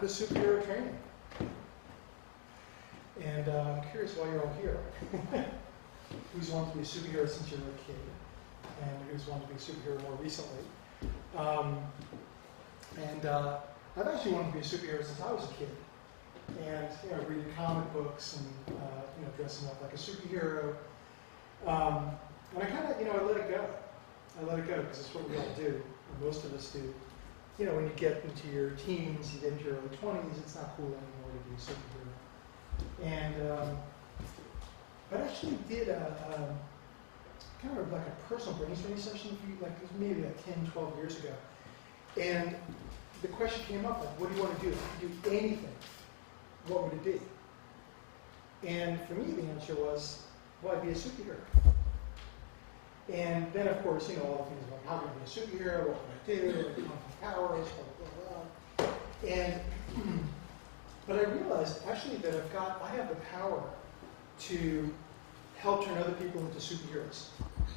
welcome to Superhero Training. And I'm curious why you're all here. Who's wanted to be a superhero since you were a kid? And who's wanted to be a superhero more recently? I've actually wanted to be a superhero since I was a kid. And reading comic books and dressing up like a superhero. And I kind of, I let it go. I let it go because it's what we all do. And most of us do. When you get into your teens, you get into your early 20s, it's not cool anymore to be a superhero. And I actually did a kind of like a personal brainstorming session, maybe 10, 12 years ago. And the question came up, like, what do you want to do? If you could do anything, what would it be? And for me, the answer was, well, I'd be a superhero. And then, of course, all the things like, how can I be a superhero? What can I do? Powers, blah, blah, blah. But I realized actually that I have the power to help turn other people into superheroes,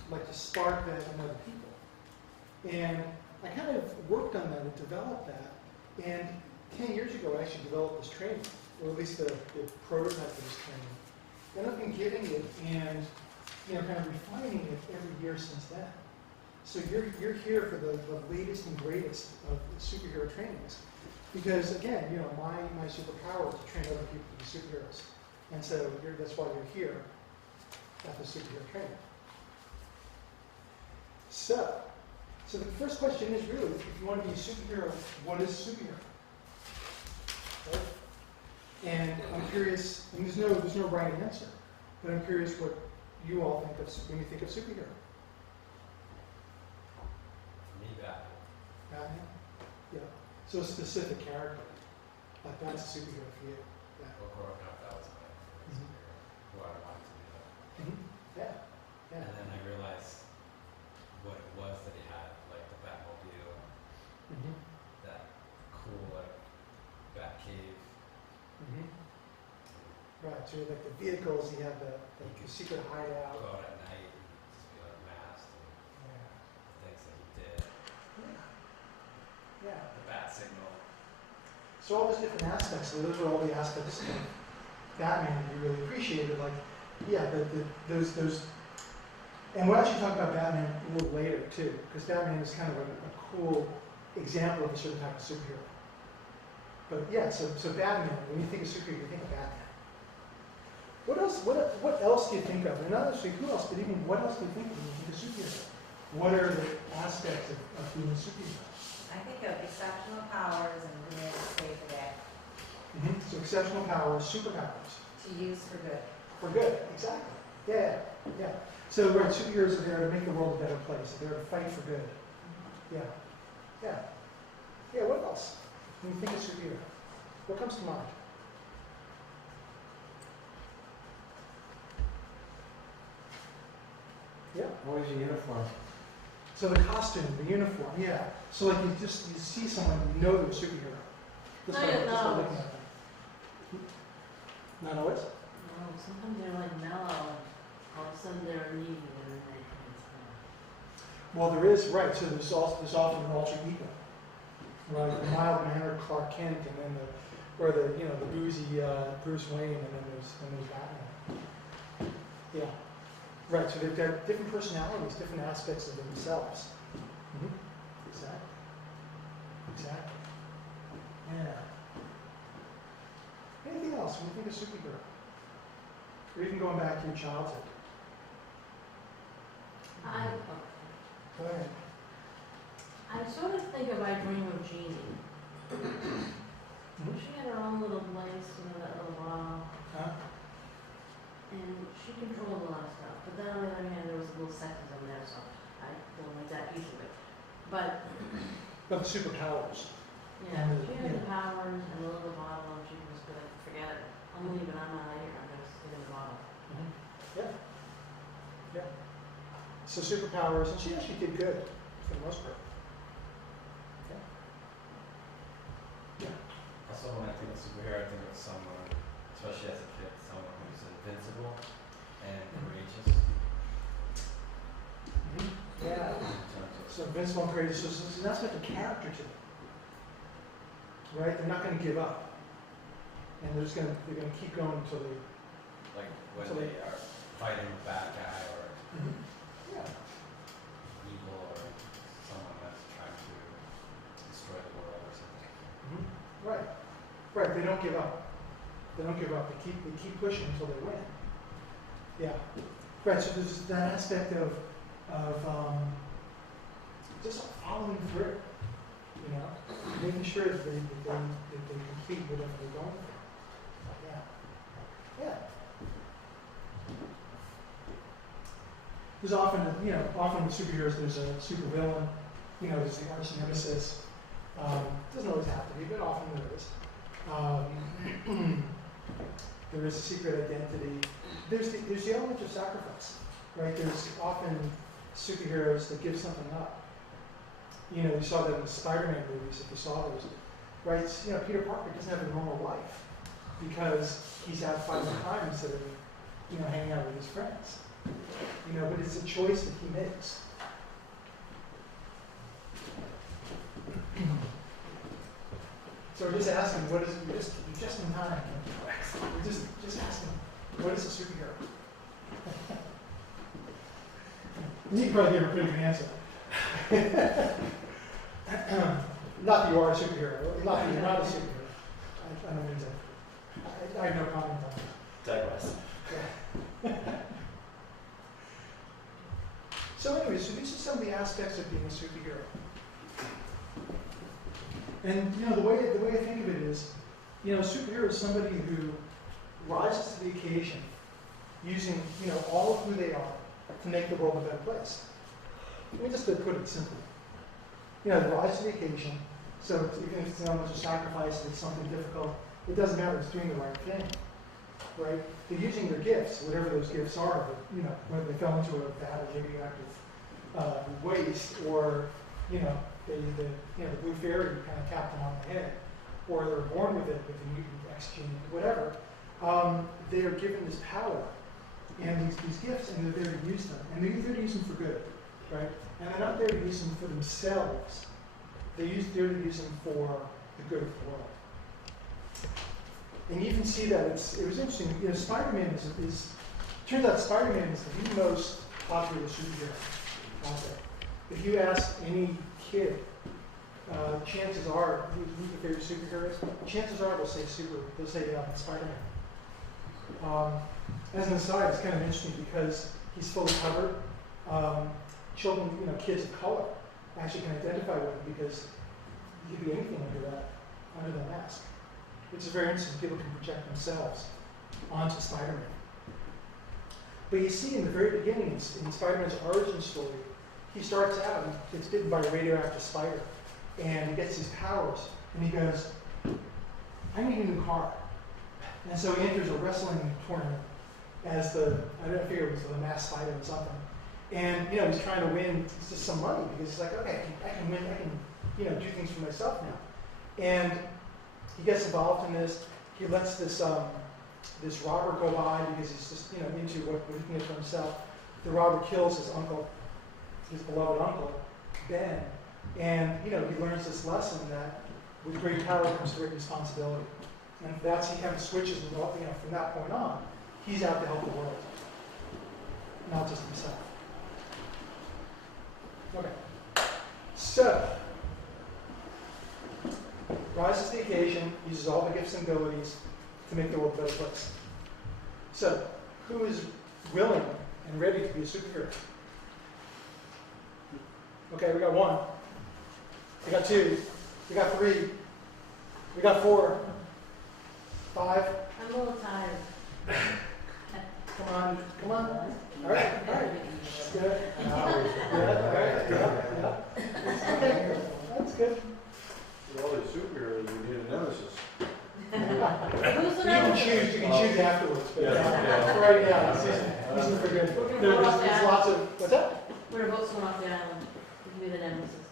like to spark that in other people. And I kind of worked on that and developed that. And 10 years ago, I actually developed this training, or at least the prototype of this training. And I've been giving it and kind of refining it every year since then. So you're here for the latest and greatest of superhero trainings. Because again, my superpower is to train other people to be superheroes. And so that's why you're here at the superhero training. So the first question is really, if you want to be a superhero, what is a superhero? Right? And I'm curious, and there's no right answer, but I'm curious what you all think of when you think of superhero. Batman? Yeah. So a specific character. Like that's a superhero for you. Yeah. Well, growing up, that was my superhero. Who I wanted to be like. Yeah. Yeah. And then I realized what it was that he had, like the Batmobile, that cool like Batcave. Right. So like the vehicles, you have the secret hideout. Go out at night and just be like masked and the things that he did. Yeah. The bat signal. So all those different aspects, so those are all the aspects of Batman that you really appreciated. Like, those. And we'll actually talk about Batman a little later too, because Batman is kind of a cool example of a certain type of superhero. But yeah, so Batman, when you think of superhero, you think of Batman. What else do you think of? And not necessarily who else, but even what else do you think of when you think of superhero? What are the aspects of being a superhero? I think of exceptional powers and being able to save the day. So exceptional powers, superpowers. To use for good. For good, exactly. Yeah. So right, superheroes are there to make the world a better place. They're there to fight for good. Yeah, what else? When you think of superhero, what comes to mind? Yeah. Always a uniform. So the costume, the uniform, yeah. So like you see someone, you know they're a superhero. Just by looking at them. Not always? No, sometimes they're like mellow, and all of a sudden they're needy, and then they transform. Well, there is, right, so there's often an alter ego. Right, the mild-mannered Clark Kent, and then the boozy Bruce Wayne, and then there's Batman. Yeah. Right, so they've got different personalities, different aspects of themselves. Exactly. Yeah. Anything else when you think of superhero? Or even going back to your childhood. Go ahead. I sort of think of I Dream of Jeannie. She had her own little place, that little bottle. And she controlled a lot of stuff. But then on the other hand, there was a little sexism there, so I don't like that piece of it. But the superpowers. yeah, she had the powers and the little bottle, and she was good. Forget it. I'm leaving. I'm not here. I'm going to stick in the bottle. Yeah. So superpowers, and she actually did good for the most part. Yeah. Also, when I think of superhero, I think of someone, especially as a kid, someone who's invincible and courageous. Yeah. So invincible and courageous, so that's like a character to them. right? They're not going to give up, and they're going to keep going until they. Like when So they they- are fighting a bad guy or Yeah. evil or someone that's trying to destroy the world or something. Right. Right. They don't give up. They don't give up. They keep pushing until they win. Yeah. Right. So there's that aspect of just following through. You know, making sure that they complete whatever they're going for. Yeah. Yeah. There's often, often with superheroes, there's a supervillain. There's the arch nemesis. Doesn't always have to be, but often there is. There is a secret identity. There's the element of sacrifice, right? There's often superheroes that give something up. You saw that in the Spider-Man movies, if you saw those, right? Peter Parker doesn't have a normal life because he's out fighting crime instead of, hanging out with his friends. But it's a choice that he makes. So we're just asking, what is you're just in time. We're just asking, what is a superhero? You can probably give a pretty good answer. Not that you are a superhero. Not that you're not a superhero. I don't mean to. I have no comment on it. Digress. So anyway, so these are some of the aspects of being a superhero. And the way I think of it is, a superhero is somebody who rises to the occasion using, all of who they are to make the world a better place. Let me just put it simply. They rise to the occasion, so even if it's not much of a sacrifice, it's something difficult, it doesn't matter, it's doing the right thing. Right? They're using their gifts, whatever those gifts are, whether they fell into a vat of radioactive waste, or the blue fairy kind of capped them on the head, or they're born with it with a mutant X gene, whatever. They are given this power and these gifts, and they're there to use them, and they're there to use them for good, right? And they're not there to use them for themselves. They're there to use them for the good of the world. And you can see that it was interesting. Spider-Man turns out Spider-Man is the most popular superhero out there. If you ask any kid, chances are, who their favorite superhero is, chances are they'll say Spider-Man. As an aside, it's kind of interesting because he's fully covered. Children, kids of color actually can identify with him because he could be anything under that mask. Which is very interesting. People can project themselves onto Spider-Man. But you see in the very beginning, in Spider-Man's origin story, he starts out and gets bitten by a radioactive spider. And he gets these powers. And he goes, I need a new car. And so he enters a wrestling tournament as I figure it was the masked spider or something. And, he's trying to win just some money because he's like, okay, I can win, I can, do things for myself now. And he gets involved in this. He lets this robber go by because he's just into what he can get for himself. The robber kills his uncle, his beloved uncle, Ben, and he learns this lesson that with great power comes great responsibility. And he kind of switches, and from that point on, he's out to help the world, not just himself. Okay, so. Rises to the occasion, uses all the gifts and abilities to make the world a better place. So, who is willing and ready to be a superhero? Okay, we got 1. We got 2. We got 3. We got 4. 5. I'm a little tired. Come on. All right. Good. Yeah. Okay, that's good. With all these superheroes, we need a nemesis. Who's the You can nemesis? choose afterwards, but Yeah. right now, it's using for good. We're gonna vote off There's that. lots of, what's that? We're gonna vote someone off the island. You can be the nemesis.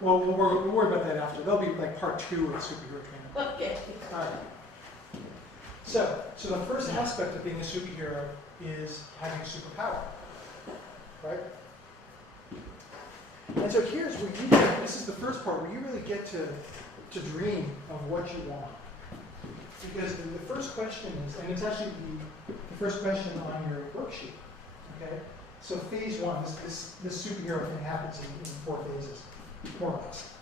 Well, we'll worry about that after. There'll be like part 2 of superhero training. Okay. All right. So the first aspect of being a superhero is having a superpower, right? And so here's where this is the first part where you really get to to dream of what you want. Because the first question is, and it's actually the first question on your worksheet, okay? So phase one, this superhero thing happens in 4 phases, more or less.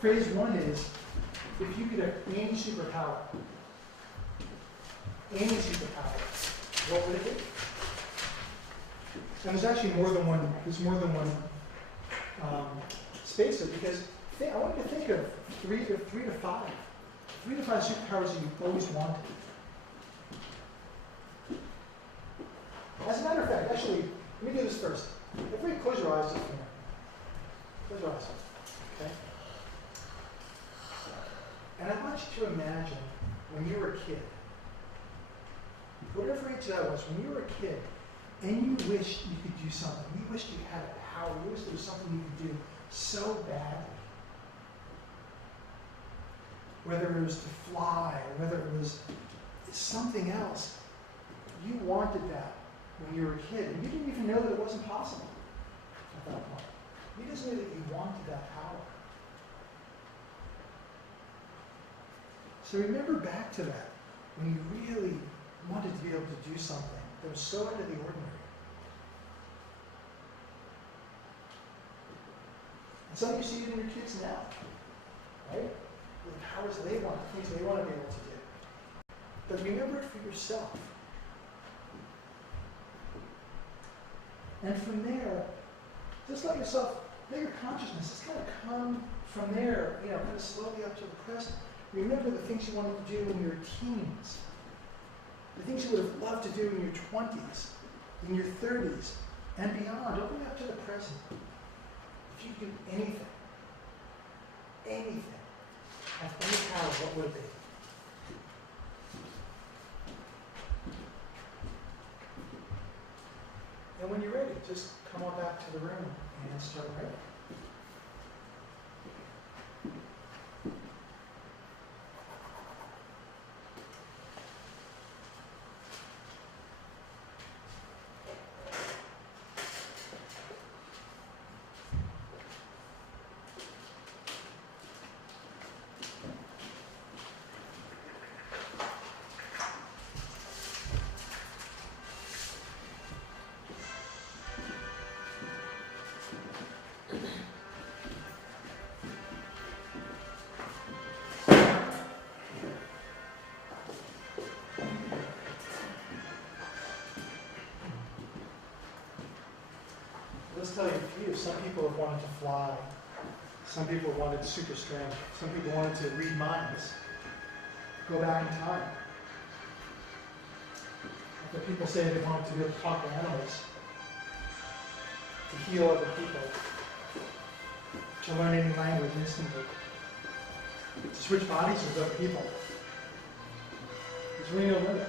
Phase one is, if you could have any superpower, what would it be? And there's actually more than one, spacer, because I want you to think of 3 to 5. 3 to 5 superpowers that you've always wanted. As a matter of fact, actually, let me do this first. Everybody close your eyes just for a minute. Close your eyes. Okay? And I want you to imagine when you were a kid, whatever age that was, when you were a kid, and you wished you could do something. You wished you had a power. You wished there was something you could do so badly. Whether it was to fly, or whether it was something else. You wanted that when you were a kid, and you didn't even know that it wasn't possible at that point. You just knew that you wanted that power. So remember back to that, when you really wanted to be able to do something that was so out of the ordinary. And some of you see it in your kids now, right? The powers they want, the things they want to be able to do. But remember it for yourself. And from there, just let yourself, let your consciousness just kind of come from there, kind of slowly up to the present. Remember the things you wanted to do in your teens, the things you would have loved to do in your 20s, in your 30s, and beyond, all the way up to the present. If you could do anything, have any power, what would it be? And when you're ready, just come on back to the room and start writing. Let's tell you a few. Some people have wanted to fly. Some people wanted super strength. Some people wanted to read minds. Go back in time. Other people say they wanted to be able to talk to animals. To heal other people. To learn any language instantly. To switch bodies with other people. There's really no limit.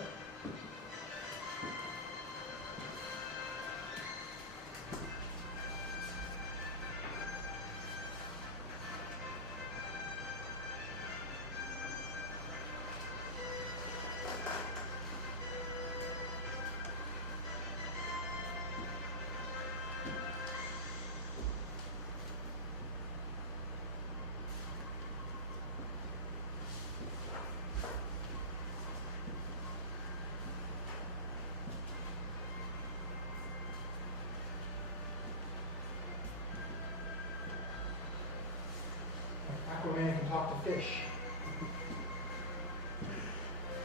Aquaman can talk to fish.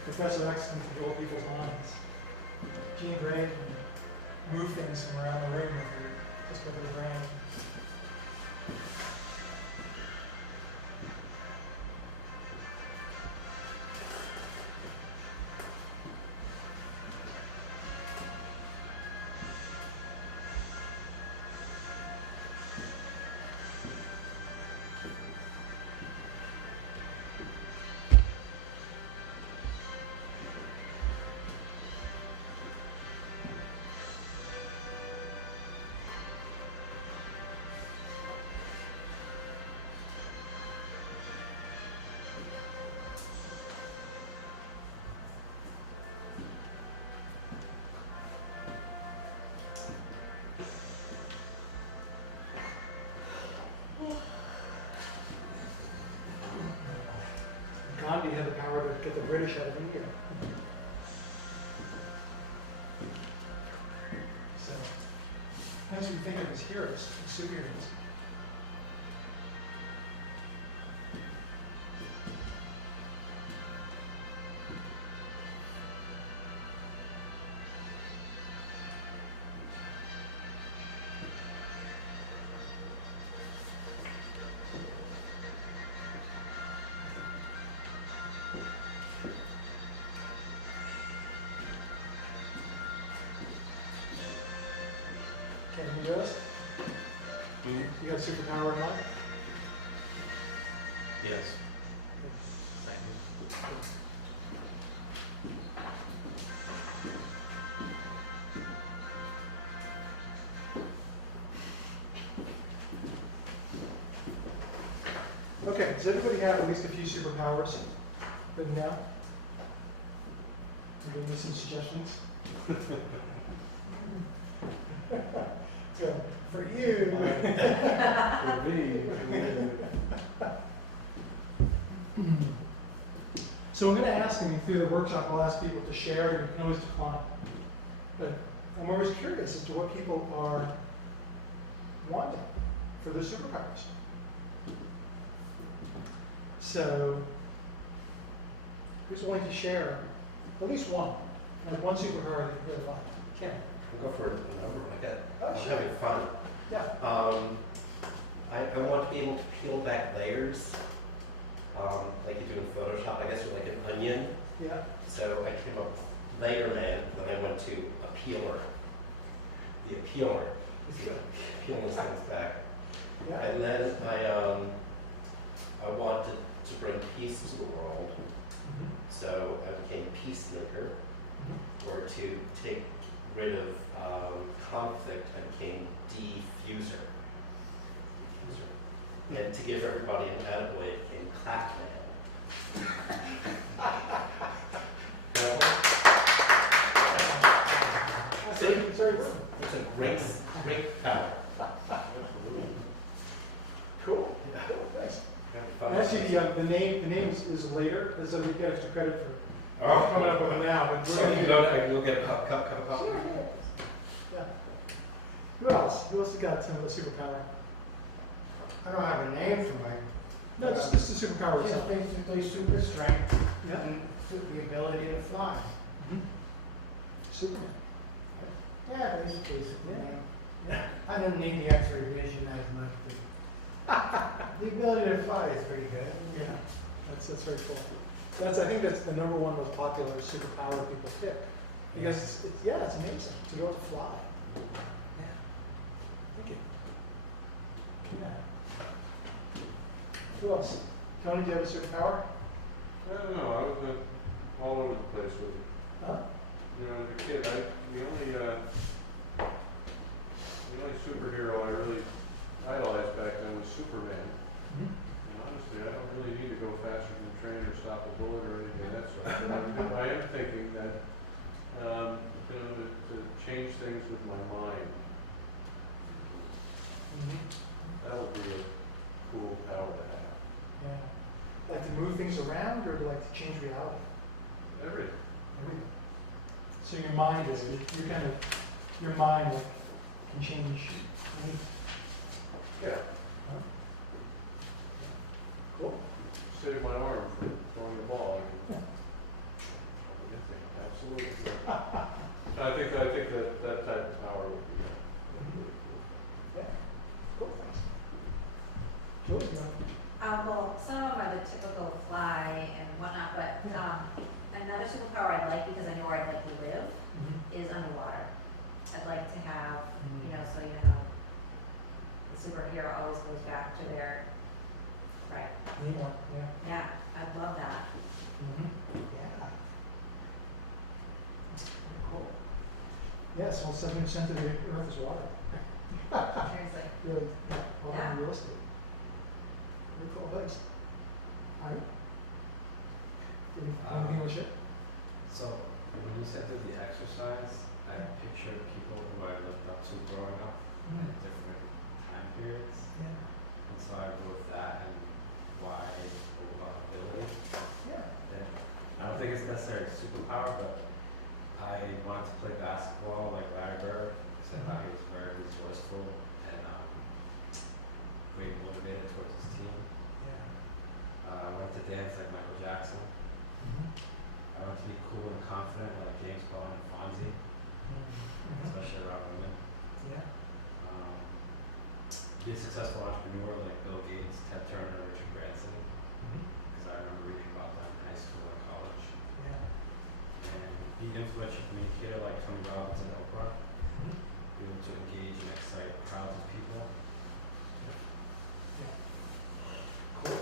Professor X can control people's minds. Jean Grey can move things from around the room just with her brain. Get the British out of India. So, that's what you think of as heroes, superheroes. Can you do this? You got a superpower in mind? Yes. Okay, does everybody have at least a few superpowers written down? Give me some suggestions. So, for you. For me, So I'm going to ask, through the workshop, I'll ask people to share, and you can always decline. But I'm always curious as to what people are wanting for their superpowers. So, who's willing to share at least one? Like one superpower that you really like? Ken? I'll go for a number. Oh, I'm sure. having fun. Yeah. I want to be able to peel back layers, like you do in Photoshop, I guess, or like an onion. Yeah. So I came up with Layer Man, then I went to a peeler. The peeler. Peeling these things back. Yeah. And then I wanted to bring peace to the world, Mhm. so I became Peacemaker, Mhm. or to take rid of conflict, I became Diffuser. And to give everybody an attaboy, it became Clapman. It's very good. It's a great power. Cool. Cool. Thanks. Fun. Actually, the name is later, so we get extra credit for Oh. coming up with it now. But So we're I gonna can go get a cup of coffee? Yeah. Who else? Who else has got a superpower? I don't have a name for mine. No, just the superpower Just itself. basically super strength Yeah. and the ability to fly. Mhm. Superman. Yeah, basically Superman. Yeah. I didn't need the X-ray vision as much, but the ability to fly is pretty good. Yeah. That's very cool. I think that's the number one most popular superpower people pick. Because it's amazing to be able to fly. Yeah. Thank you. Yeah. Who else? Tony, do you have a superpower? I don't know, I was all over the place with it. Huh? You know, as a kid, the only superhero I really idolized back then was Superman. Mhm. And honestly, I don't really need to go faster than a train or stop a bullet or anything of that sort. But I am thinking that, to change things with my mind, Mhm. that would be a cool power to have. Yeah. Like to move things around or to like to change reality? Everything. Everything. So your mind is, you're kind of, your mind like, can change anything. Yeah. Huh? Cool. Save my arm from throwing the ball. Absolutely. I think that type of power would be really cool. Yeah. Cool, thanks. Julie, you want Well, some of them are the typical fly and whatnot, but another superpower I'd like, because I know where I'd like to live, is underwater. I'd like to have, so you know, the superhero always goes back to their, right, Nemo, yeah. yeah, I'd love that. Yeah. Cool. Yes, well, 70% of the earth is water. Seriously. Really, yeah, all Yeah. in real estate. Very cool place. All right. Anything you want to share? So when you said do the exercise, I pictured people who I looked up to growing up at different time periods. Yeah. And so I wrote that and why ability. Yeah. Yeah. be a successful entrepreneur like Bill Gates, Ted Turner, Richard Branson, because I remember reading about them in high school and college. Yeah. And be an influential communicator like Tony Robbins and Oprah, be able to engage and excite crowds of people. Cool.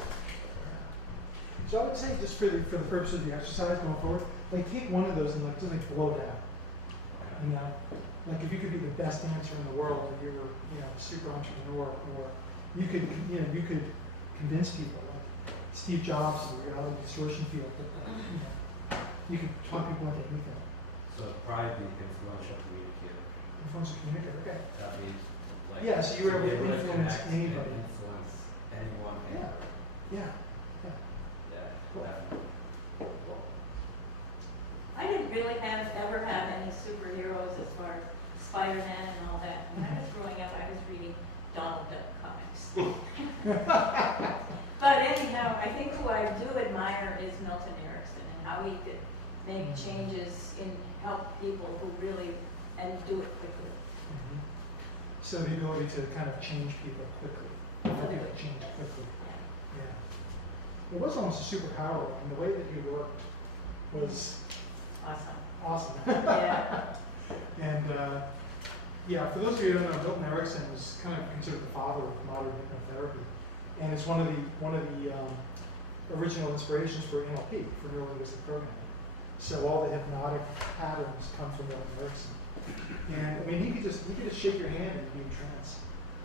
So I would say, just for the purpose of the exercise going forward, like take one of those and like just like blow it out. You know, like if you could be the best dancer in the world, or you were, you know, a super entrepreneur, or you could, you know, you could convince people, like Steve Jobs in the reality distortion field, that you know, you could talk people into anything. So it'd probably be influential communicator. Influential communicator, okay. That means like Yeah, so you were able to be influence connect and anybody. influence anyone. Yeah. anywhere. Yeah. Yeah. Cool. Definitely. I didn't really ever have any superheroes as far as Spider-Man and all that. When I was growing up, I was reading Donald Duck comics. But anyhow, I think who I do admire is Milton Erickson and how he could make changes and help people who really, and do it quickly. Mhm. So the ability to kind of change people quickly, help people change quickly. Yeah. It was almost a superpower, and the way that he worked was Awesome. awesome. Yeah. And yeah, for those of you who don't know, Milton Erickson was kind of considered the father of modern hypnotherapy, and it's one of the original inspirations for NLP, for neurolinguistic programming. So all the hypnotic patterns come from Milton Erickson. And I mean, he could just shake your hand and be in trance.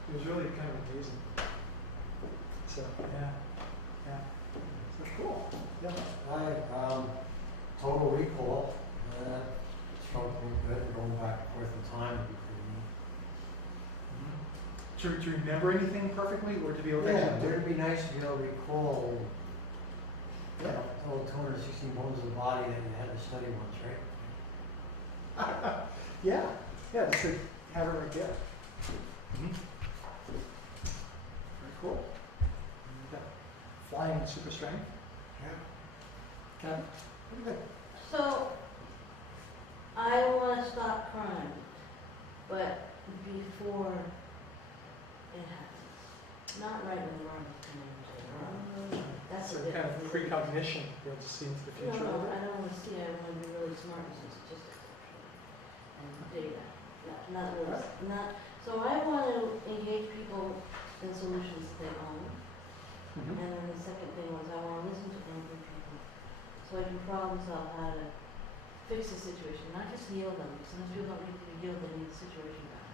It was really kind of amazing. So yeah. So cool. Yeah. Total Recall, struck me good, going back and forth in time would be pretty neat. To remember anything perfectly, or to be able to Yeah, actually do it'd be nice to be able to recall, you Yeah. know, all 216 bones of the body that you had to study once, right? Yeah, just to have it right there. Very cool. Okay. Flying with super strength. Yeah. Kevin, what do you think? So, I wanna stop crime, but before it happens. Not right when the wrong coming in. That's a Sort of bit. kind of precognition, you'll see into the No, future. no, a little I bit. don't wanna see, I wanna be really smart with some statistics actually. And data, not really, so I wanna engage people in solutions that they own. Mhm. And then the second thing was I want to listen to angry people so I can problem solve how to fix the situation, not just heal them. Sometimes people don't need to be healed, they need the situation back.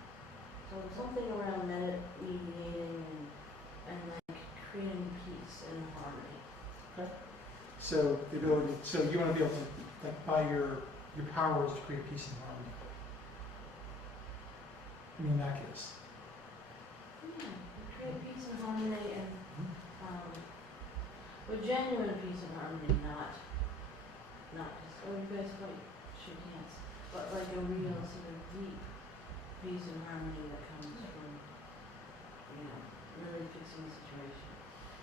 So something around mediating and like creating peace and harmony. So the ability, so you want to be able to, like, by your power is to create peace and harmony. I mean, in that case. Yeah, create peace and harmony and with genuine peace and harmony, not just, oh, you guys fight, shake hands, but like a real sort of deep peace and harmony that comes from, you know, really fixing the situation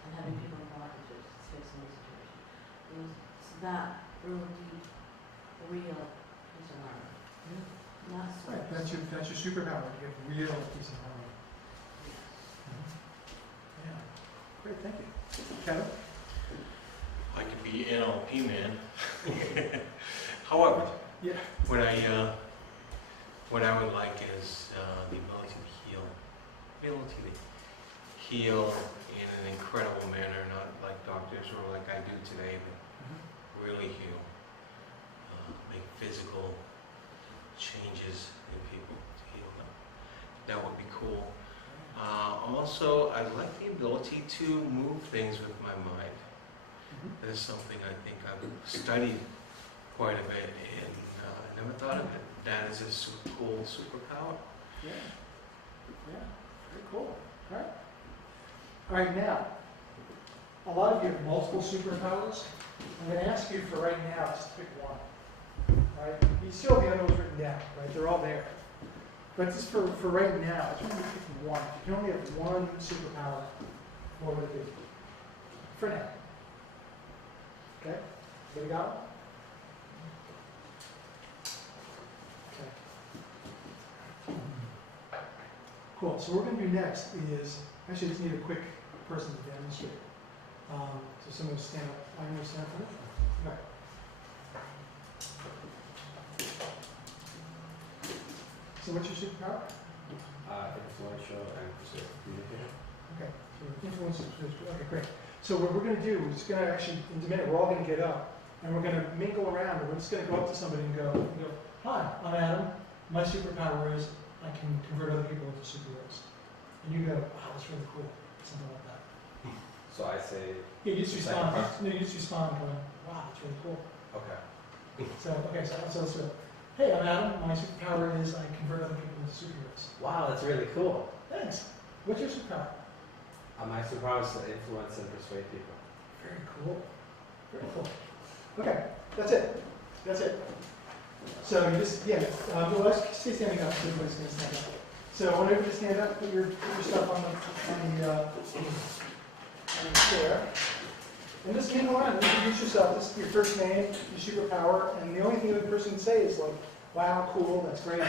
and having people in blockages fixing the situation. It's that real deep, real peace and harmony, not Right, switch. that's your superpower, to get real peace and harmony. Yeah, great, thank you. Kevin? I could be NLP man. However, Yeah. what I would like is the ability to heal in an incredible manner, not like doctors or like I do today, but really heal, make physical changes in people to heal them. That would be cool. Also, I'd like the ability to move things with my mind. That is something I think I've studied quite a bit and never thought of it. That is a cool superpower. Yeah, very cool. All right. All right, now, a lot of you have multiple superpowers. I'm going to ask you for right now, just pick one. All right? You still have the other ones written down, right? They're all there. But just for right now, I just want you to pick one. If you only have one superpower, what would it be? For now. Okay? Everybody got one? Okay. Cool, so what we're gonna do next is, actually, just need a quick person to demonstrate. So someone stand up, I'm gonna stand up for it. Okay. So what's your superpower? Influential and persuasive communicator. Okay, so influence, okay, great. So what we're gonna do, we're just gonna actually, in a minute, we're all gonna get up, and we're gonna mingle around, and we're just gonna go up to somebody and go, hi, I'm Adam, my superpower is I can convert other people into superheroes. And you go, wow, that's really cool, something like that. So I say, Yeah, you just The second respond, part? no, you just respond going, wow, that's really cool. okay. So let's do it. Hey, I'm Adam, my superpower is I convert other people into superheroes. Wow, that's really cool. Thanks. What's your superpower? My superpower is to influence and persuade people. Very cool. Very cool. Okay, that's it. That's it. So you just, well, let's stay standing up, so everybody's gonna stand up. So I want everybody to stand up, put your stuff on the chair. And just mingle around, introduce yourself, this is your first name, your superpower, and the only thing the other person can say is like, wow, cool, that's great,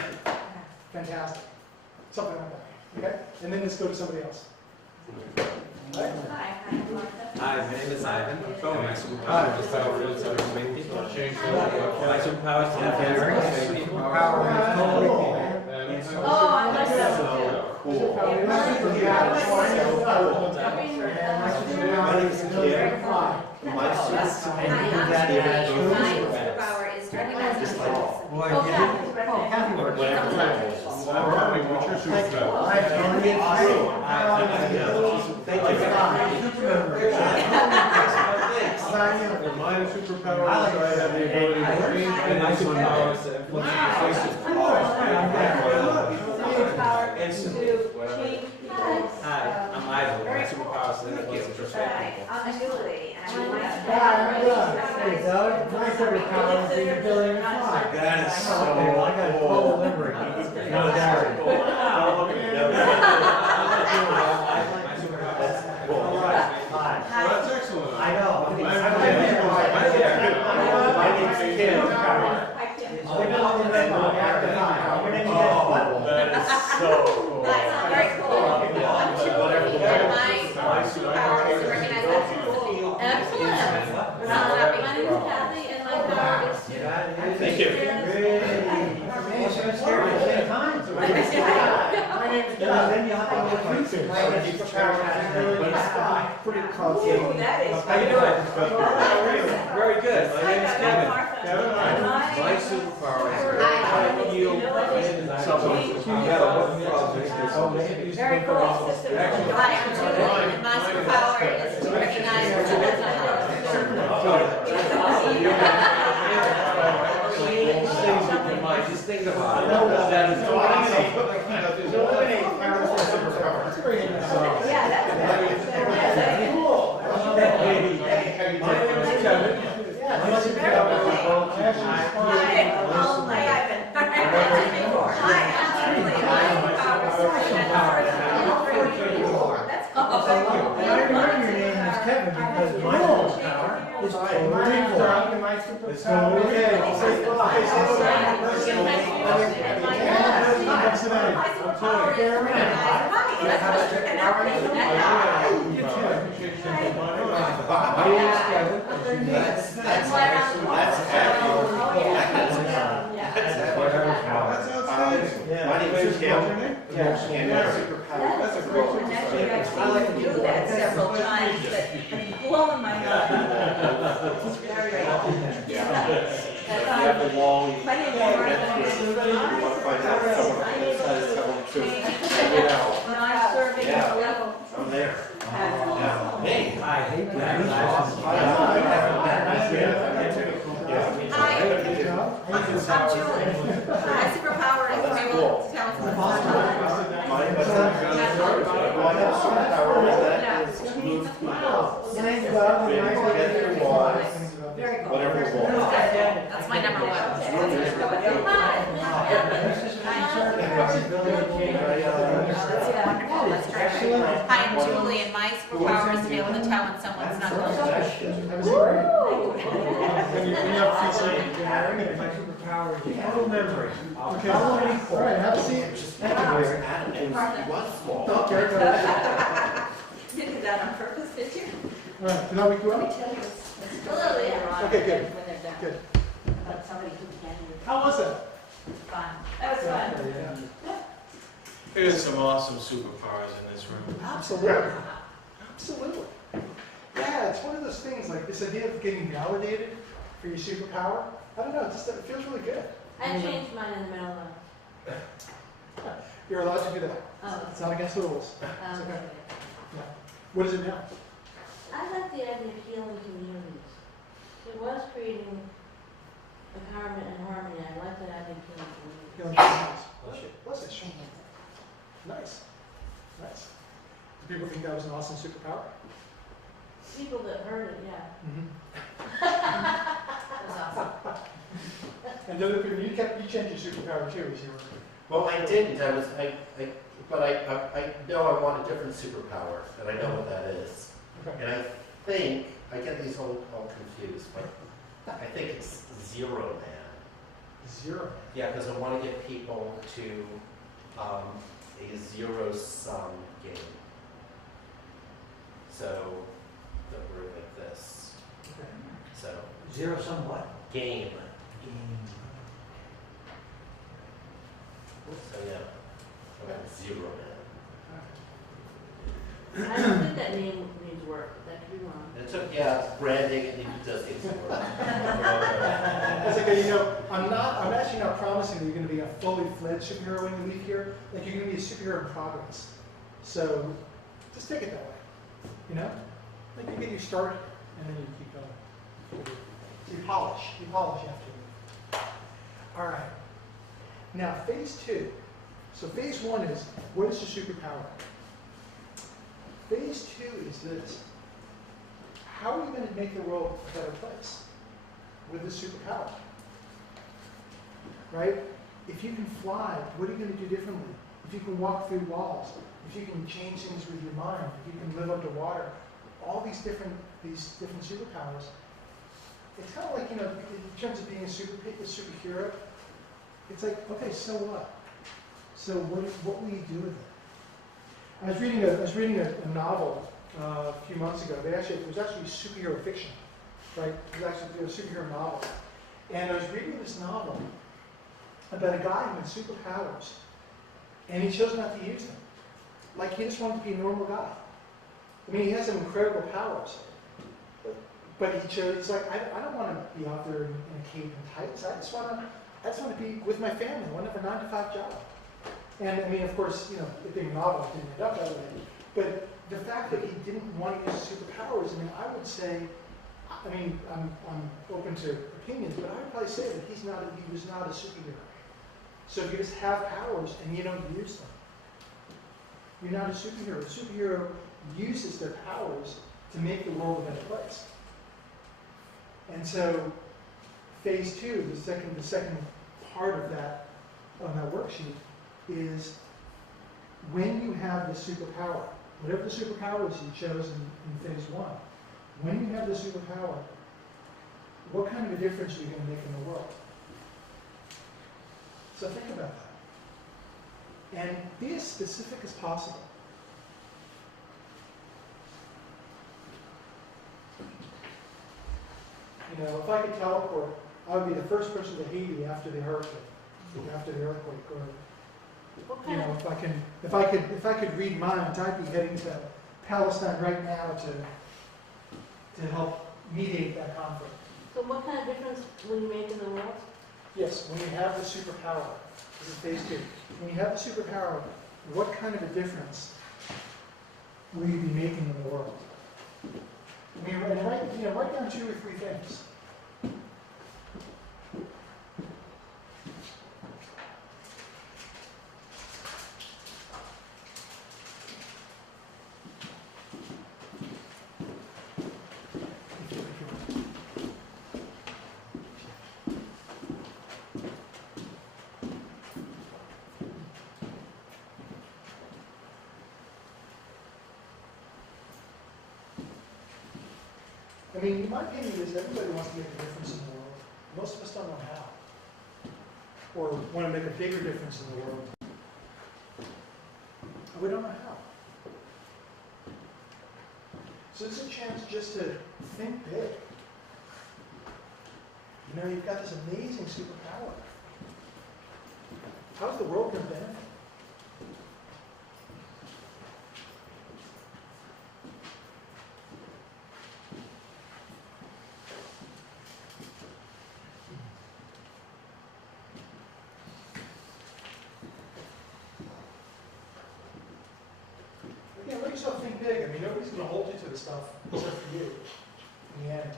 fantastic. Something like that, okay? And then just go to somebody else. All right? Hi, I'm Martha. Hi, my name is Ivan. And my Hi. superpower is to persuade people. Change My superpower is to persuade people. Oh, I like that one too. Cool. My name is Very cool. My Hi, my superpower is to recognize myself. Oh, Kathy's right there. What's your superpower? Hi, Tony. Thank you. My superpower is I have the ability to change And my superpower is to influence and persuade people. Superpower Instantly, to whatever. change people's. Hi, I'm Ivan. My superpower is to influence and persuade people. I'm Julie, and my Hi, hey, Doug. My superpower is the ability to fly. That is so Okay, well, I got a total livery. No, Darren. My superpower is to All right, hi. Well, that's excellent. I know. My name's Kim. Hi, Kim. They're gonna remember after time. We're gonna get That is so cool. That's very cool. I'm Julie, and my superpower is to recognize myself. Excellent. My name is Kathy, and my power is to. Thank you. Man, so it's scary at the same time. My name is Doug. Then you'll have to go through this. My superpower is the ability to fly. Pretty close. Ooh, that is. How you doing? Very good. My name is Kevin. Kevin, hi. My superpower is Hi. to heal Very cool. Hi, I'm Julie, and my superpower is to recognize Just think about it. That is Yeah, that's Cool. I remember your name is Kevin because my superpower is totally cool. And my superpower is to What's the name? That's why That's outstanding. My name is Kim. And my superpower. That's a great one. Actually, I've seen you do that several times, but it's blowing my mind. It's very cool. have the wall. My name is Martha. You want to find out someone I'm able says to someone to change check it out. when I'm serving Yeah. a level. I'm there. Yeah. Hey. Hi, hey, Hi, I'm Julie. My superpower is to be able to tell someone. Mine was well, I have a superpower that is to move people. Nice, Doug. Big, Nice. together, walls, Very cool. whatever you want. That's my number one. Wonderful, let's try it. Hi, I'm Julie, and my superpower is to be able to tell when someone's not going to. That was great. When you have free sleep, you can have my superpower superpower is total memory. Okay. How many All right, have a seat. Just Thank you, I was Gary. adamant, he was small. Oh, Gary, go ahead. You did that on purpose, did you? All right, now we go Let me on. tell you, it's A little bit. Okay, good. when they're done. Good. But somebody who can do it. How was that? Fun. That was fun. Yeah. There's some awesome superpowers in this room. Absolutely. Absolutely. Yeah, it's one of those things, like this idea of getting validated for your superpower. I don't know, it just it feels really good. I changed mine in the middle of, You're allowed to do that. oh, It's not against the rules. okay. What is it now? I like the idea of healing communities. It was creating empowerment and harmony. I like that idea of healing communities. Healing communities. Bless it. Nice. Nice. Do people think that was an awesome superpower? People that heard it, yeah. Mm-hmm. That was awesome. And the other people, you changed your superpower too, as you were. Well, I didn't, but I know I want a different superpower, and I know what that is. Okay. And I think, I get these all confused, but I think it's Zero Man. Zero. Yeah, because I want to get people to a zero-sum game. So, that we're like this. Okay. So, Zero sum what? game. So, yeah. So that's Zero Man. I don't think that name needs work. That could be wrong. It took, yeah, branding, and it does need some work. It's like, I'm actually not promising that you're going to be a fully fledged superhero when you leave here. Like, you're going to be a superhero in progress. So, just take it that way. You know? Like, you get you started, and then you keep going. You polish after you. All right. Now, phase 2. So phase 1 is, what is your superpower? Phase 2 is this. How are you going to make the world a better place with this superpower? Right? If you can fly, what are you going to do differently? If you can walk through walls, if you can change things with your mind, if you can live underwater, all these different superpowers. It's kind of like, in terms of being a superhero, it's like, okay, so what? So what will you do with it? I was reading a novel a few months ago. It was actually superhero fiction, right? It was actually a superhero novel. And I was reading this novel about a guy who had superpowers, and he chose not to use them. Like, he just wanted to be a normal guy. I mean, he has some incredible powers, but he chose, it's like, I don't want to be out there in a cape and tights. I just want to be with my family. I want to have a 9-to-5 job. And I mean, of course, it being a novel, it didn't end up that way. But the fact that he didn't want to use superpowers, I mean, I would say, I'm open to opinions, but I would probably say that he was not a superhero. So if you just have powers and you don't use them, you're not a superhero. A superhero uses their powers to make the world a better place. And so, phase 2, the second part of that on that worksheet is when you have the superpower, whatever the superpower is you chose in phase 1, when you have the superpower, what kind of a difference are you going to make in the world? So think about that. And be as specific as possible. If I could teleport, I would be the first person to Haiti after the hurricane, after the earthquake, or if I could read minds, I'd be heading to Palestine right now to help mediate that conflict. So what kind of difference will you make in the world? Yes, when you have the superpower, this is phase 2. When you have the superpower, what kind of a difference will you be making in the world? And write down 2 or 3 things. My opinion is everybody wants to make a difference in the world. Most of us don't know how. or want to make a bigger difference in the world. We don't know how. So it's a chance just to think big. You know, you've got this amazing superpower. How's the world going to benefit? Again, let yourself think big. I mean, nobody's going to hold you to the stuff except for you in the end.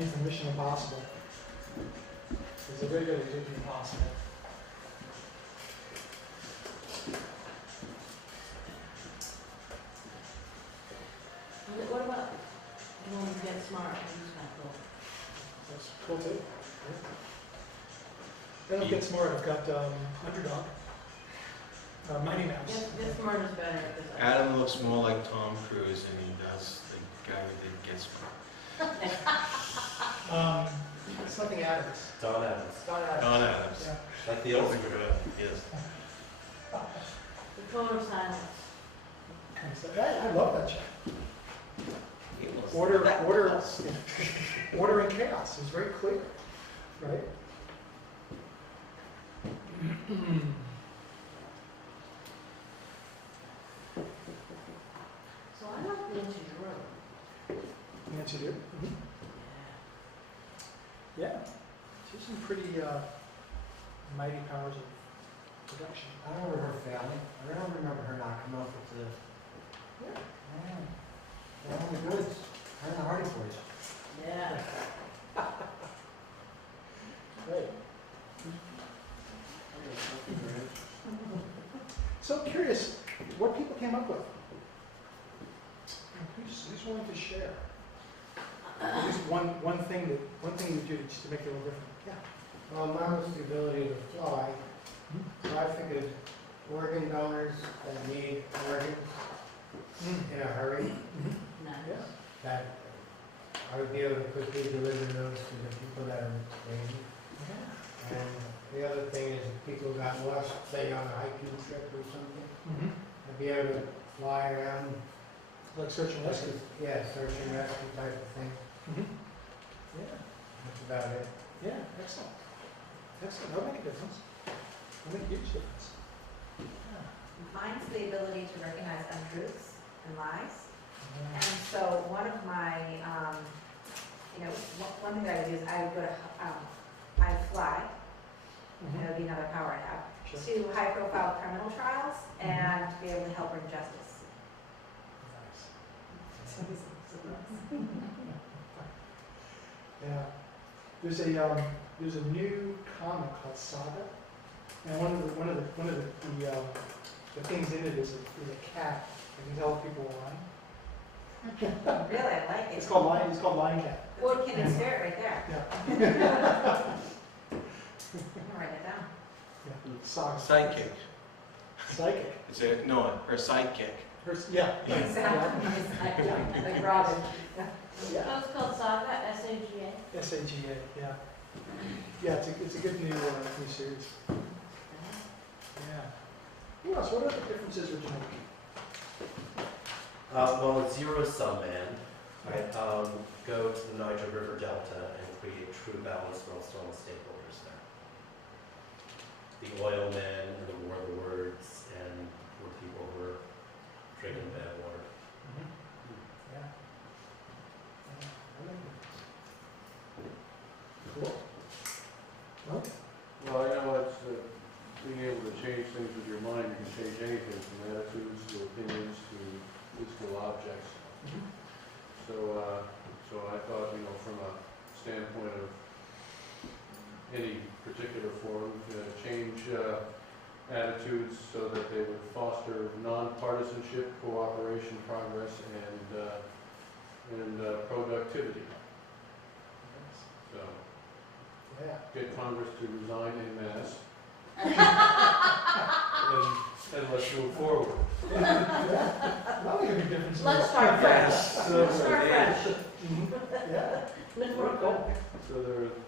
It's the Mission Impossible. It's a very good at doing impossible. What about the one who gets smart? Who's not cool? That's cool too. Then I'll get smart. I've got Underdog. Mighty Mouse. Get smart is better. Adam looks more like Tom Cruise than he does the guy who did Get Smart. Something Adams. Don Adams. Don Adams. Don Adams. Yeah. Like the old Yes. The Cone of Silence. I love that show. Order and chaos is very clear, right? So I like Nancy Drew. Nancy Drew? Yeah. She's some pretty mighty powers of production. I remember her failing. I don't remember her not coming up with the, Yeah. they're on the goods. Her and the Hardy Boys. Yeah. Right. So I'm curious what people came up with. Who's willing to share? At least one thing you do just to make it a little different. Yeah. Well, mine was the ability to fly. So I figured organ donors that need organs in a hurry, Nice. Yeah. that I would be able to quickly deliver those to the people that are waiting. And the other thing is if people got lost, say on a hiking trip or something, Mm-hmm. I'd be able to fly around. Like search and rescue. Yeah, search and rescue type of thing. Mm-hmm. Yeah. That's about it. Yeah. Excellent. Excellent. That'll make a difference. That'll make a huge difference. Yeah. Mine's the ability to recognize untruths and lies. Yeah. And so one of my, one thing that I would do is I would go to, I'd fly, and that would be another power I have, Sure. to high-profile criminal trials and be able to help bring justice. Nice. Yeah. There's a new comic called Saga, and one of the things in it is a cat that can tell if people are lying. Really, I like it. It's called Lying Cat. Well, can you stare it right there? Yeah. I'm gonna write it down. Yeah. Saga. Sidekick. Psychic. It's a, no, her sidekick. Yeah. Exactly. Like Robin. Yeah. Oh, it's called Saga, S-A-G-A. SAGA, yeah. Yeah, it's a good new series. Yeah. Who else? What are the differences we're doing? Well, it's Zero Sum Man. Right? Go to the Niger River Delta and create true balance amongst all the stakeholders there. The oil men and the war of the words and poor people who are drinking bad water. Yeah. Cool. Well, Well, I know it's, being able to change things with your mind, you can change anything from attitudes to opinions to physical objects. So I thought, from a standpoint of any particular forum, to change attitudes so that they would foster nonpartisanship, cooperation, progress, and productivity. So yeah. get Congress to resign en masse. and let's move forward. That'll make a big difference. Let's start fresh. Let's start fresh. Yeah. Let's work on it. So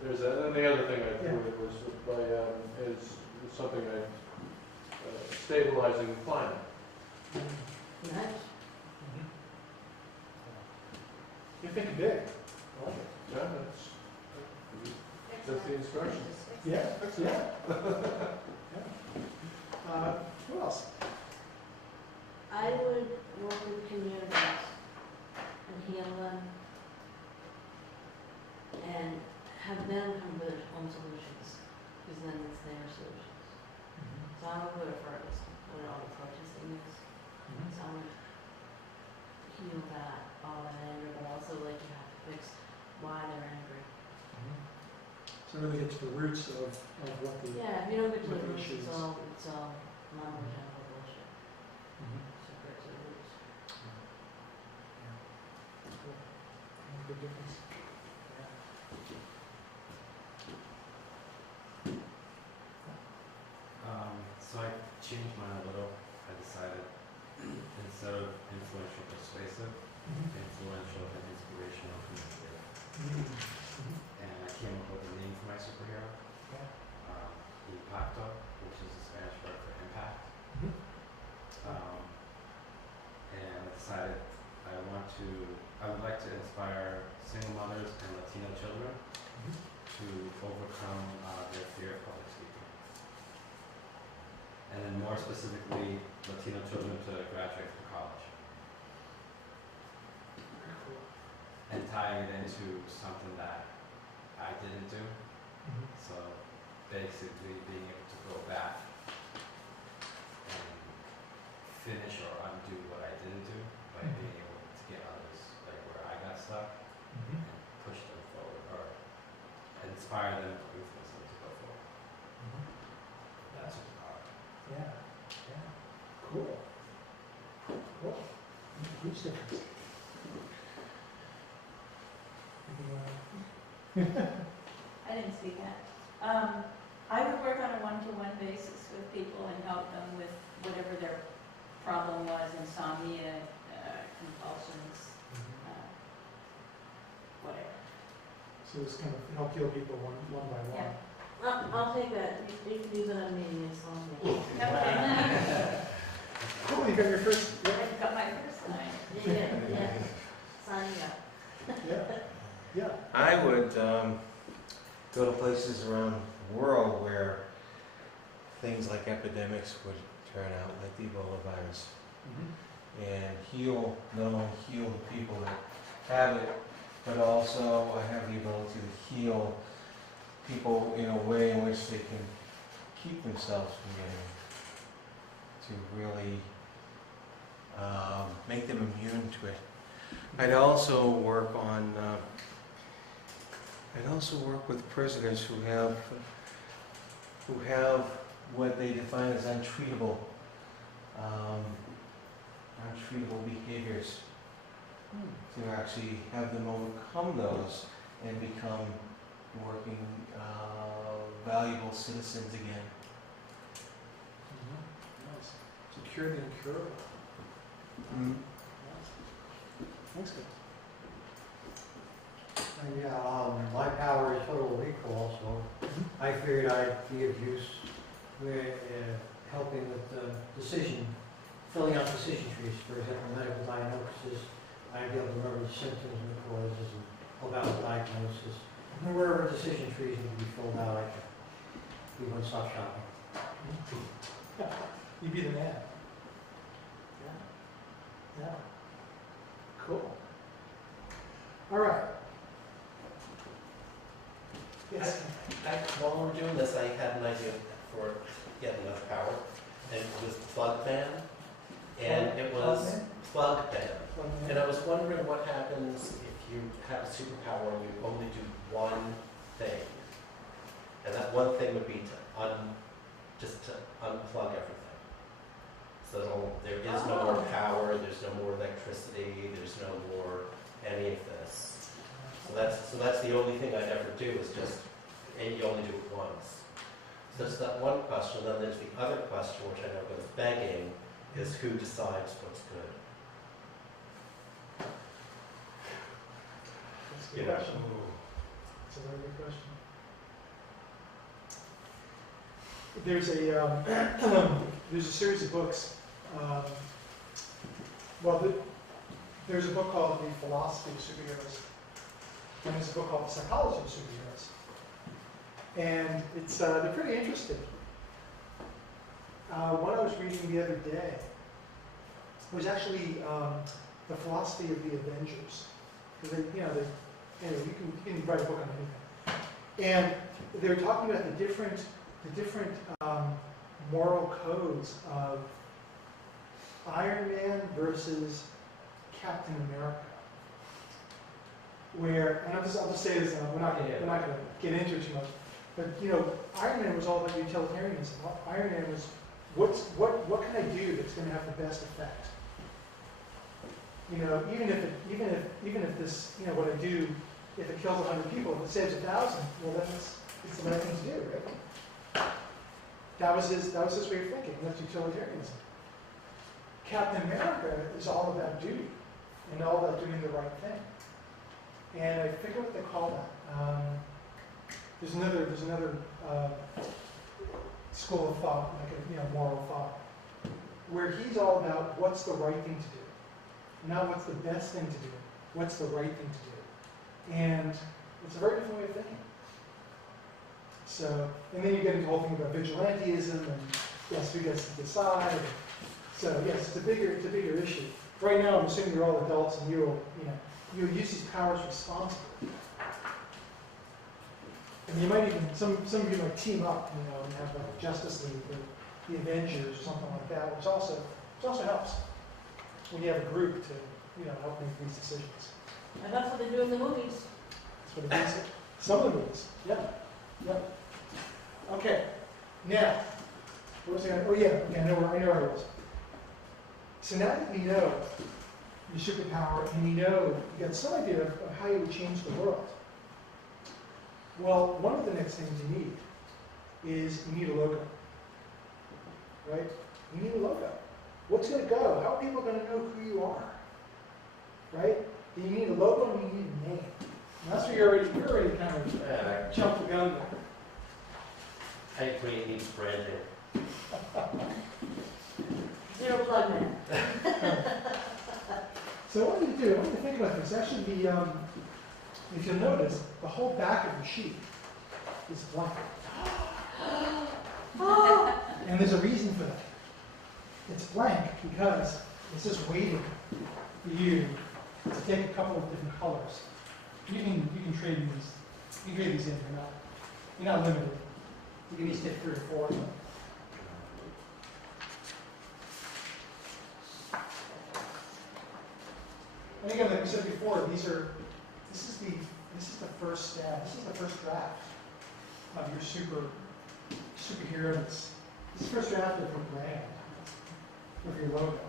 there's that. And the other thing I threw in was by is something stabilizing the climate. Nice. You're thinking big. I like it. Yeah, that's the instruction. Yeah, yeah. Who else? I would work with communities and heal them and have them come with their own solutions, because then it's their solutions. So I'm a good for it, what all the protesting is. So I would heal that, all that anger, but also like you have to fix why they're angry. So really get to the roots of what the. Yeah, if you don't get to the What the roots, issue is. it's all mumbo jumbo bullshit. So get to the roots. Cool. Good difference. Yeah. So I changed mine a little. I decided instead of influential, persuasive, influential and inspirational, communicative. And I came up with a name for my superhero, Impacto, which is the Spanish word for impact. And I decided I would like to inspire single mothers and Latino children to overcome their fear of public speaking. And then more specifically, Latino children to graduate from college. Very cool. And tying it into something that I didn't do. So basically being able to go back and finish or undo what I didn't do by being able to get others like where I got stuck and push them forward or inspire them or influence them to go forward. That's what the power. Yeah. Yeah. Cool. Cool. Huge difference. I didn't see that. I would work on a one-to-one basis with people and help them with whatever their problem was, insomnia, compulsions, whatever. So it's kind of help heal people one by one. Yeah. I'll take that, you can use it on me as long as. Okay. Cool, you got your first. Yeah. I've got my first line. Yeah, signing up. Yeah. Yeah. I would go to places around the world where things like epidemics would turn out, like the Ebola virus, and heal, not only heal the people that have it, but also I have the ability to heal people in a way in which they can keep themselves from getting it, to really make them immune to it. I'd also work on with prisoners who have what they define as untreatable behaviors, to actually have them overcome those and become working valuable citizens again. Nice. cure the incurable. Thanks, guys. My power is total recall, so I figured I'd be of use with helping with filling out decision trees, for example, medical diagnosis. I'd be able to remember the symptoms and the causes and about the diagnosis. And wherever decision trees need to be filled out, I can be one-stop shopping. You'd be the man. Yeah. Yeah. Cool. All right. Yes. While we're doing this, I had an idea for yet another power, and it was plug ban, and it was plug ban. And I was wondering what happens if you have a superpower and you only do one thing, and that one thing would be to unplug everything. So there is no more power, there's no more electricity, there's no more any of this. So that's the only thing I'd ever do is and you only do it once. So there's that one question, then there's the other question, which I know goes begging, is who decides what's good? That's a You good know, question. That's a very good question. There's a series of books. There's a book called The Philosophy of Superheroes, and there's a book called The Psychology of Superheroes. And they're pretty interesting. One I was reading the other day was actually The Philosophy of the Avengers. Because anyway, you can write a book on anything. And they're talking about the different moral codes of Iron Man versus Captain America. And I'll just say this, we're not going to get into it too much. But Iron Man was all about utilitarianism. Iron Man was what can I do that's going to have the best effect? Even if this, what I do, if it kills 100 people, if it saves 1,000, well, then it's the right thing to do, right? That was his way of thinking. That's utilitarianism. Captain America is all about duty and all about doing the right thing. And I forget what they call that. There's another school of thought, like moral thought, where he's all about what's the right thing to do, not what's the best thing to do. What's the right thing to do? And it's a very different way of thinking. So, and then you get into the whole thing about vigilantism and yes, who gets to decide. So yes, it's a bigger issue. Right now, I'm assuming you're all adults and you'll use these powers responsibly. And you might even, some of you might team up, and have like Justice League or the Avengers or something like that, which also helps when you have a group to, help make these decisions. And that's what they do in the movies. That's what it is. Some of the movies, yeah. Okay, now, what was I going to, I know where I was. So now that we know your superpower and you got some idea of how you would change the world. Well, one of the next things you need is you need a logo, right? You need a logo. What's going to go? How are people going to know who you are, right? You need a logo and you need a name. And that's where you're already kind of jumped the gun there. I agree, it needs branding. Zero plug man. So what I want you to think about this. Actually, if you'll notice, the whole back of the sheet is blank. And there's a reason for that. It's blank because it's just waiting for you to take a couple of different colors. You can trade these. You can trade these in. You're not limited. You can each take 3 or 4 of them. And again, like we said before, this is the first stab. This is the first draft of your superheroes. This is the first draft of your brand, of your logo.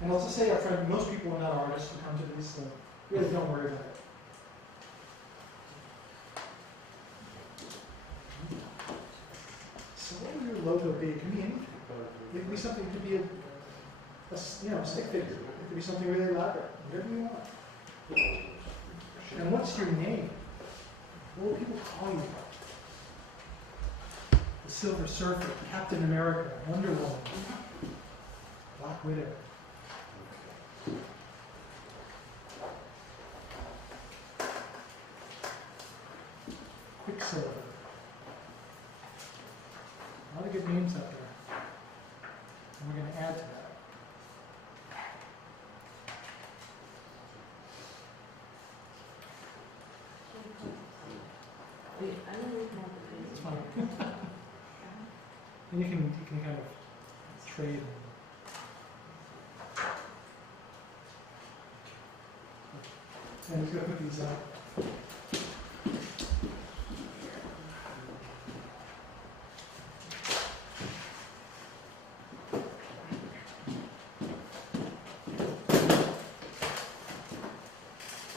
And let's just say up front, most people are not artists who come to this, so really don't worry about it. So what will your logo be? It can be anything. It could be something, it could be a stick figure. It could be something really elaborate, whatever you want. And what's your name? What will people call you? The Silver Surfer, Captain America, Wonder Woman, Black Widow. Quicksilver. A lot of good names out there. And we're going to add to that. Wait, I don't know how to do It's it. fine. And you can kind of trade. And he's going to put these out.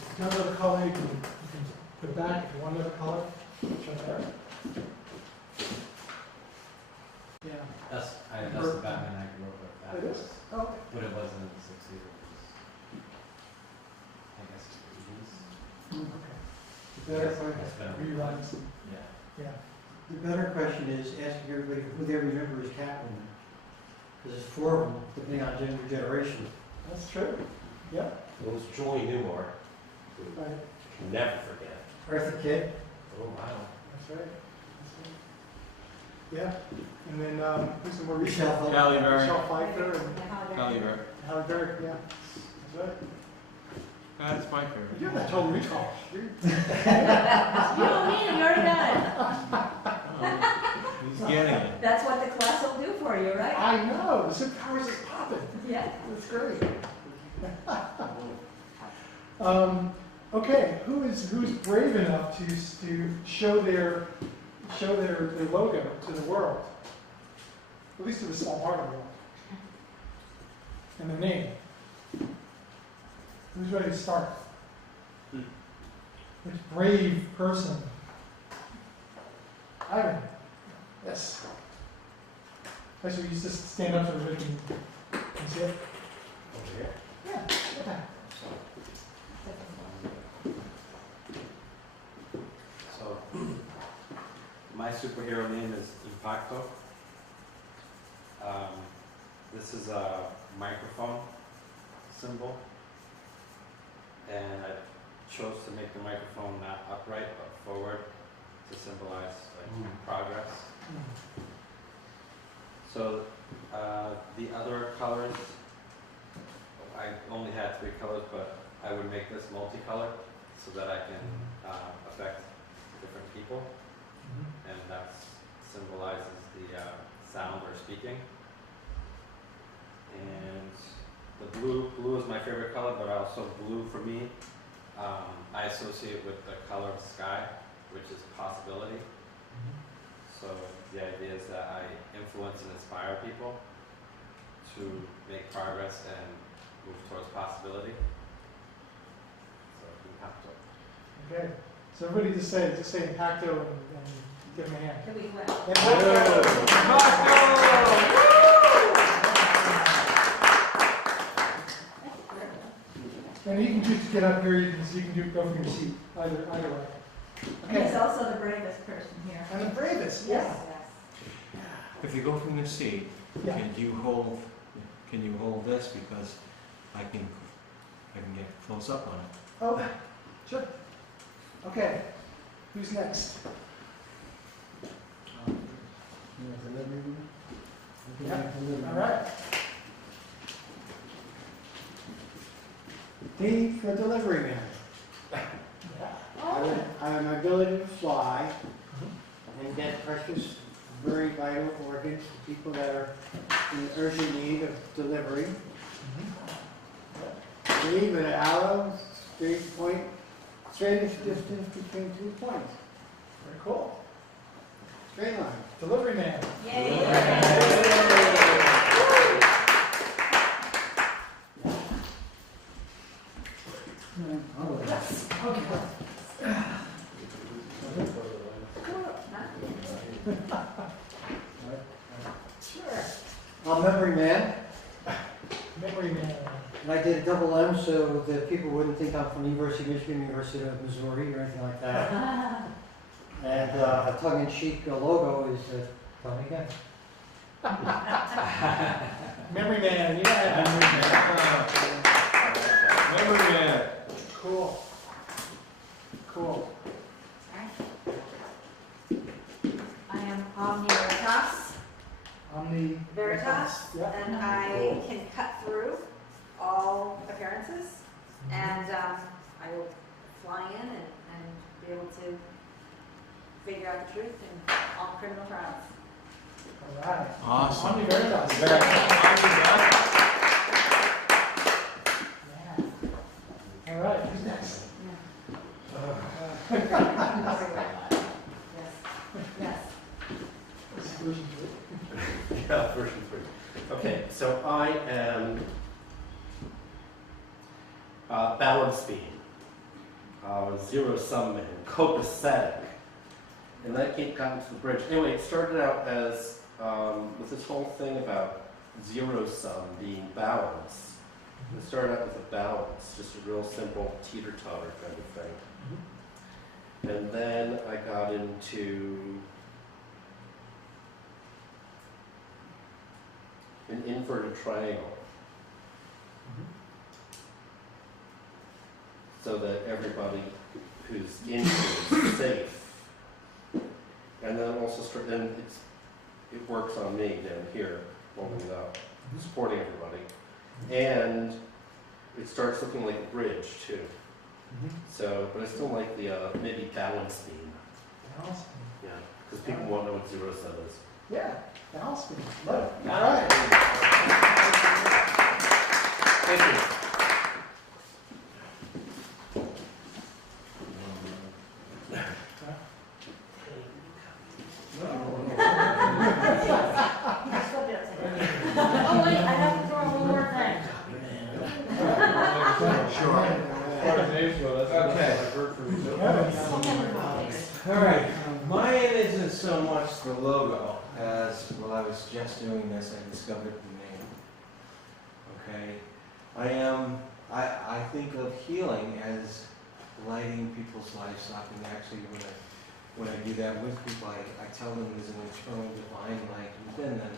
If you don't know the color, you can put it back. If you want another color, it's right there. Yeah. That's the Batman I grew up with. That It is? was- Oh, okay. But it wasn't in the 60s. It was, I guess, the 80s. Okay. The better It's question, been- reruns. Yeah. Yeah. The better question is asking everybody who they remember as Catwoman. Because there's 4 of them, depending on gender generation. That's true. Yep. It was Julie Newmar, who Right. can never forget. Eartha Kitt. Oh, wow. That's right. Yeah. And then who's the more recent? Michelle Pfeiffer. Halle Berry. Michelle Pfeiffer and Halle Berry. Halle Berry. Yeah. That's right. That's my favorite. You're not Total Recall. You don't need it, you already got it. Oh, he's getting it. That's what the class will do for you, right? I know. The superpowers is popping. Yeah. That's great. Okay, who's brave enough to show their logo to the world? At least to the small part of the world. And their name. Who's ready to start? Which brave person? Ivan. Yes. Okay, so you just stand up so everybody can see it. Over here. Yeah. Yeah. So, my superhero name is Impacto. This is a microphone symbol, and I chose to make the microphone not upright but forward to symbolize progress. So the other colors, I only had 3 colors, but I would make this multicolor so that I can affect different people, and that symbolizes the sound or speaking. And the blue is my favorite color, but also blue for me, I associate with the color of sky, which is possibility. So the idea is that I influence and inspire people to make progress and move towards possibility. So Impacto. Okay. So everybody just say Impacto and give them a hand. Can we clap? And you can just get up here, you can go from your seat, either way. And he's Okay. also the bravest person here. And the bravest, Yes. yeah. If you go from the seat, Yeah. can you hold this, because I can get close up on it. Oh, sure. Okay. Who's next? All right. D for delivery man. Yeah. I have an ability to fly and get precious, very vital organs to people that are in urgent need of delivery. Leave an arrow, straightest distance between 2 points. Very cool. Straight line. Delivery man. Sure. I'll Memory Man, Memory man. and I did a double M so that people wouldn't think I'm from the University of Michigan, University of Missouri, or anything like that. And a tongue-in-cheek logo is, tell me again. Memory man, yeah. Memory man. Cool. Cool. I am Omni Veritas, Omni. Veritas, Yeah. and I can cut through all appearances, and I will fly in and be able to figure out the truth in all criminal trials. All right. Awesome. Omni Veritas. Very All right, who's next? Yes, yes. Version three. Yeah, version 3. Okay, so I am balance beam, zero sum man, copacetic, and that got into the bridge. Anyway, it started out as with this whole thing about zero sum being balance. It started out with a balance, just a real simple teeter-totter kind of thing. And then I got into an inverted triangle, so that everybody who's in here is safe. And then also it works on me down here, holding it up, supporting everybody. And it starts looking like a bridge too. So, but I still like the maybe balance beam. Balance Yeah, because people won't know what zero sum is. beam. Yeah, balance beam. Love it. All right. Thank you. Oh, wait, I have to throw one more thing. Okay. All right. Mine isn't so much the logo as, while I was just doing this, I discovered the name. Okay. I think of healing as lighting people's lives up, and actually when I do that with people, I tell them there's an internal divine light within them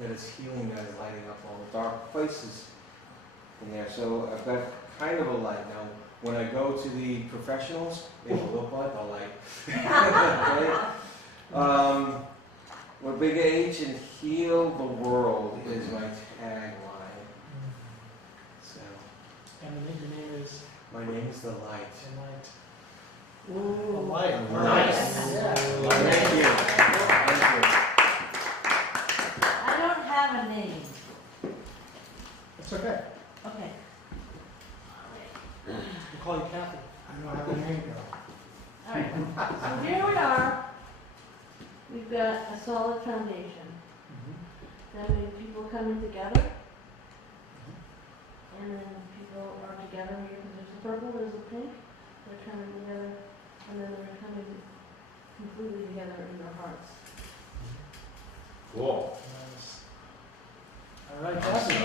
that is healing, that is lighting up all the dark places in there. So I've got kind of a light. Now, when I go to the professionals, they look like a light. Okay? With big H and heal the world is my tagline. So, And your name is my name is the light. the light. Ooh. The light. Nice. Yeah. Thank you. Thank you. I don't have a name. It's okay. Okay. We'll call you Kathy. I don't have a name though. All right. So here we are. We've got a solid foundation. That means people coming together. And then people are together here because there's a purple, there's a pink. They're coming together. And then they're coming completely together in their hearts. Cool. Nice. All right, Kathy.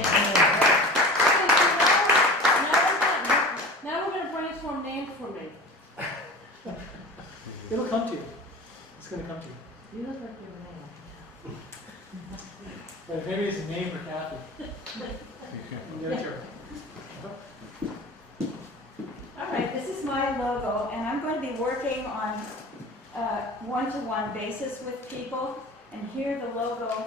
Now we're going to brainstorm names for me. It'll come to you. It's going to come to you. You look like you're a man. But maybe it's a name for Kathy. Your turn. All right, this is my logo, and I'm going to be working on a one-to-one basis with people. And here the logo,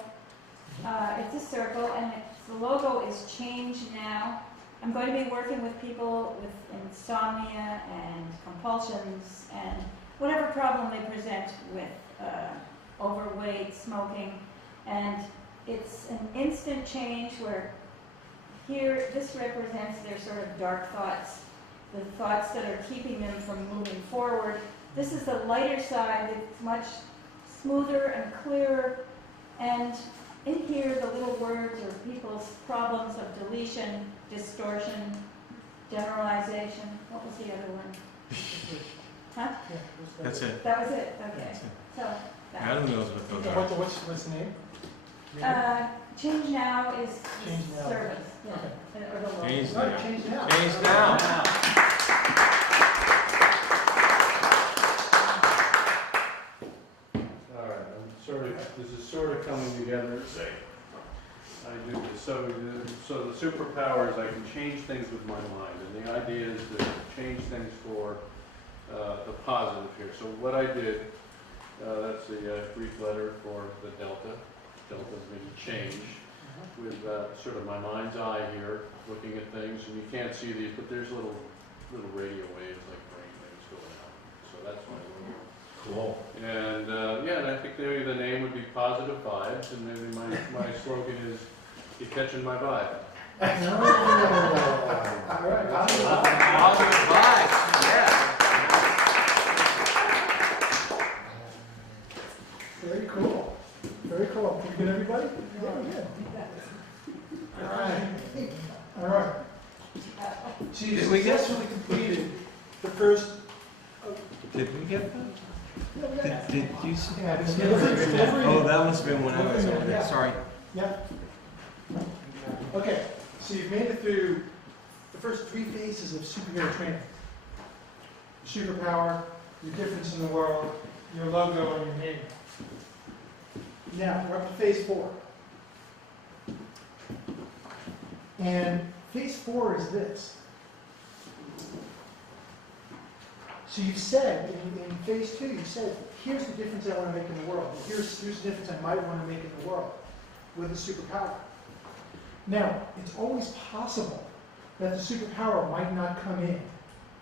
it's a circle, and the logo is Change Now. I'm going to be working with people with insomnia and compulsions and whatever problem they present with overweight, smoking. And it's an instant change where here, this represents their sort of dark thoughts, the thoughts that are keeping them from moving forward. This is the lighter side. It's much smoother and clearer. And in here, the little words are people's problems of deletion, distortion, generalization. What was the other one? Huh? Yeah, That's it. That was it, okay. That's it. So, that. Adam knows what those Okay, are. what's the name? Change now is Change now. service, yeah. Okay. Or no, Change right, now. change now. Change now. All right, this is sort of coming together as I do this. So the superpower is I can change things with my mind, and the idea is to change things for the positive here. So what I did, that's a Greek letter for the delta. Delta means change, with sort of my mind's eye here, looking at things, and you can't see these, but there's little radio waves like brain waves going out. So that's my logo. Cool. And yeah, and I think maybe the name would be Positive Vibes, and maybe my slogan is, "You're catching my vibe." All right. Positive vibes, yeah. Very cool. Very cool. Can we get everybody? Yeah, good. All right. All right. So you Did we get- successfully completed the first. Did we get that? Yeah, we got that. Did you see? Yeah, this delivery. Oh, that must have been when I was over there, Yeah. sorry. Yeah. Okay, so you've made it through the first 3 phases of superhero training. Your superpower, your difference in the world, your logo, and your name. Now, we're up to phase 4. And phase 4 is this. So you've said, in phase 2, you said, here's the difference I want to make in the world. Here's the difference I might want to make in the world with a superpower. Now, it's always possible that the superpower might not come in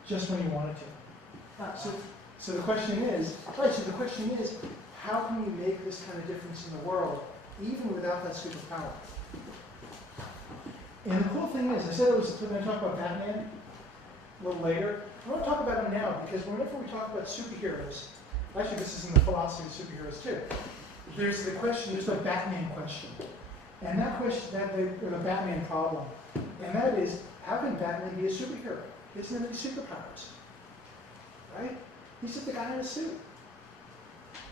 just when you want it to. So the question is, how can you make this kind of difference in the world even without that superpower? And the cool thing is, I said we're going to talk about Batman a little later. I want to talk about him now because whenever we talk about superheroes, actually this is in the philosophy of superheroes too, there's the Batman question. And that question, or the Batman problem, and that is, how can Batman be a superhero? He doesn't have any superpowers, right? He's just a guy in a suit.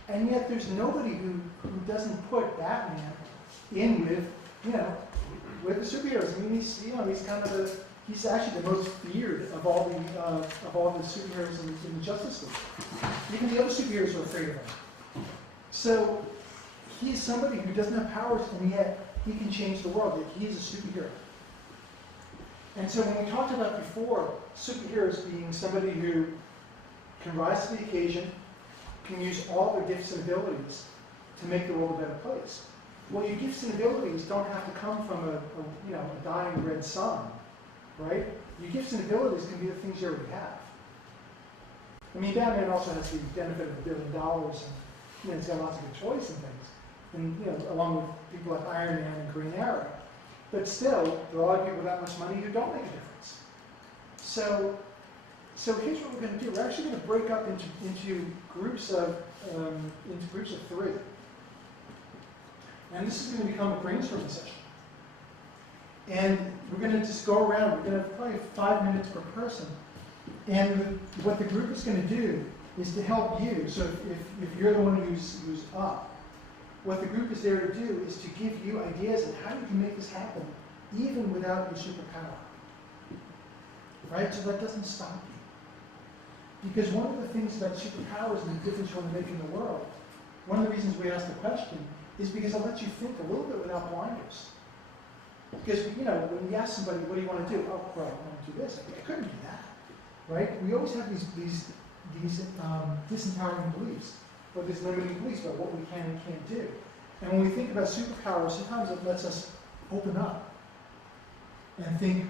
And yet there's nobody who doesn't put Batman in with the superheroes. I mean, he's kind of he's actually the most feared of all the superheroes in the Justice League. Even the other superheroes are afraid of him. So he's somebody who doesn't have powers, and yet he can change the world. That he is a superhero. And so when we talked about before, superheroes being somebody who can rise to the occasion, can use all their gifts and abilities to make the world a better place. Well, your gifts and abilities don't have to come from a dying red sun, right? Your gifts and abilities can be the things you already have. I mean, Batman also has the benefit of $1 billion, and he's got lots of good choice and things, and along with people like Iron Man and Green Arrow. But still, there are a lot of people with that much money who don't make a difference. So here's what we're going to do. We're actually going to break up into groups of 3. And this is going to become a brainstorming session. And we're going to just go around. We're going to have probably 5 minutes per person. And what the group is going to do is to help you. So if you're the one who's up, what the group is there to do is to give you ideas on how you can make this happen, even without your superpower. Right? So that doesn't stop you. Because one of the things about superpowers and the difference you want to make in the world, one of the reasons we ask the question is because it lets you think a little bit without blinders. Because, when we ask somebody, what do you want to do? Oh, well, I want to do this. I couldn't do that. Right? We always have these disempowering beliefs, or these limiting beliefs about what we can and can't do. And when we think about superpowers, sometimes it lets us open up and think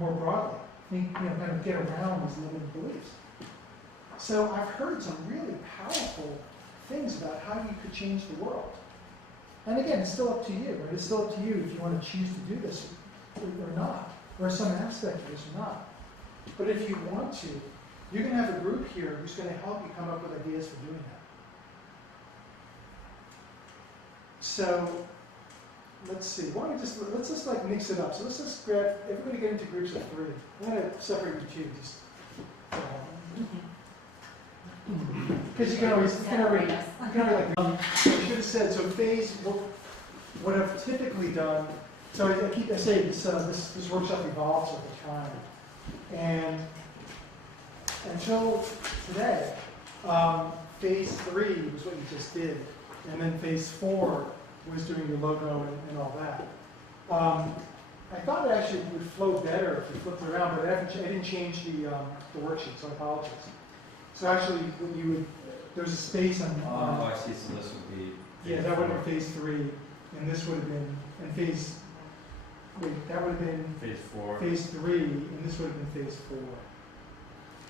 more broadly. Kind of get around these limiting beliefs. So I've heard some really powerful things about how you could change the world. And again, it's still up to you, right? It's still up to you if you want to choose to do this or not, or some aspect of this or not. But if you want to, you're going to have a group here who's going to help you come up with ideas for doing that. So let's see. Let's just like mix it up. So let's just grab everybody get into groups of 3. I'm going to separate you 2 just. Because you can always like I should have said, so phase what I've typically done, so I say this workshop evolves over time. And until today, phase 3 was what you just did. And then phase 4 was doing your logo and all that. I thought it actually would flow better if you flipped it around, but I didn't change the worksheet, so I apologize. So actually, what you would, there's a space on. Oh, I see, so this would be. Yeah, that would have been phase 3, and this would have been, and phase, wait, that would have been Phase 4. phase 3, and this would have been phase 4.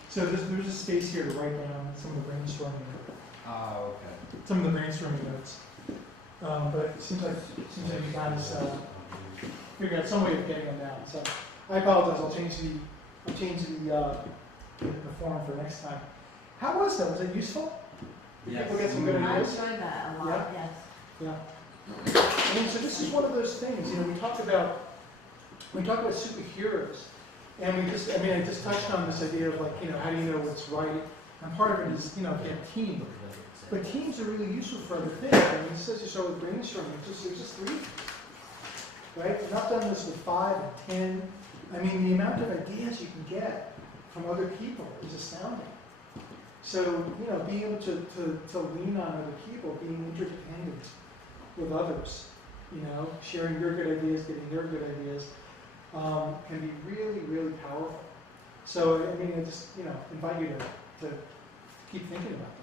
So there's a space here to write down some of the brainstorming, Oh, okay. some of the brainstorming notes. But it seems like you guys figured out some way of getting them down. So I apologize. I'll change the form for next time. How was that? Was it useful? Yes. People get some good I ideas. enjoyed that a lot, yes. Yeah. And so this is one of those things. You know, we talk about superheroes, and I just touched on this idea of like, you know, how do you know what's right? And part of it is, you know, if you have a team. But teams are really useful for other things. I mean, it says you start with brainstorming. There's just 3. Right? And I've done this with 5 and 10. I mean, the amount of ideas you can get from other people is astounding. So, you know, being able to lean on other people, being interdependent with others, you know, sharing your good ideas, getting their good ideas, can be really, really powerful. So, I mean, I just, you know, invite you to keep thinking about that.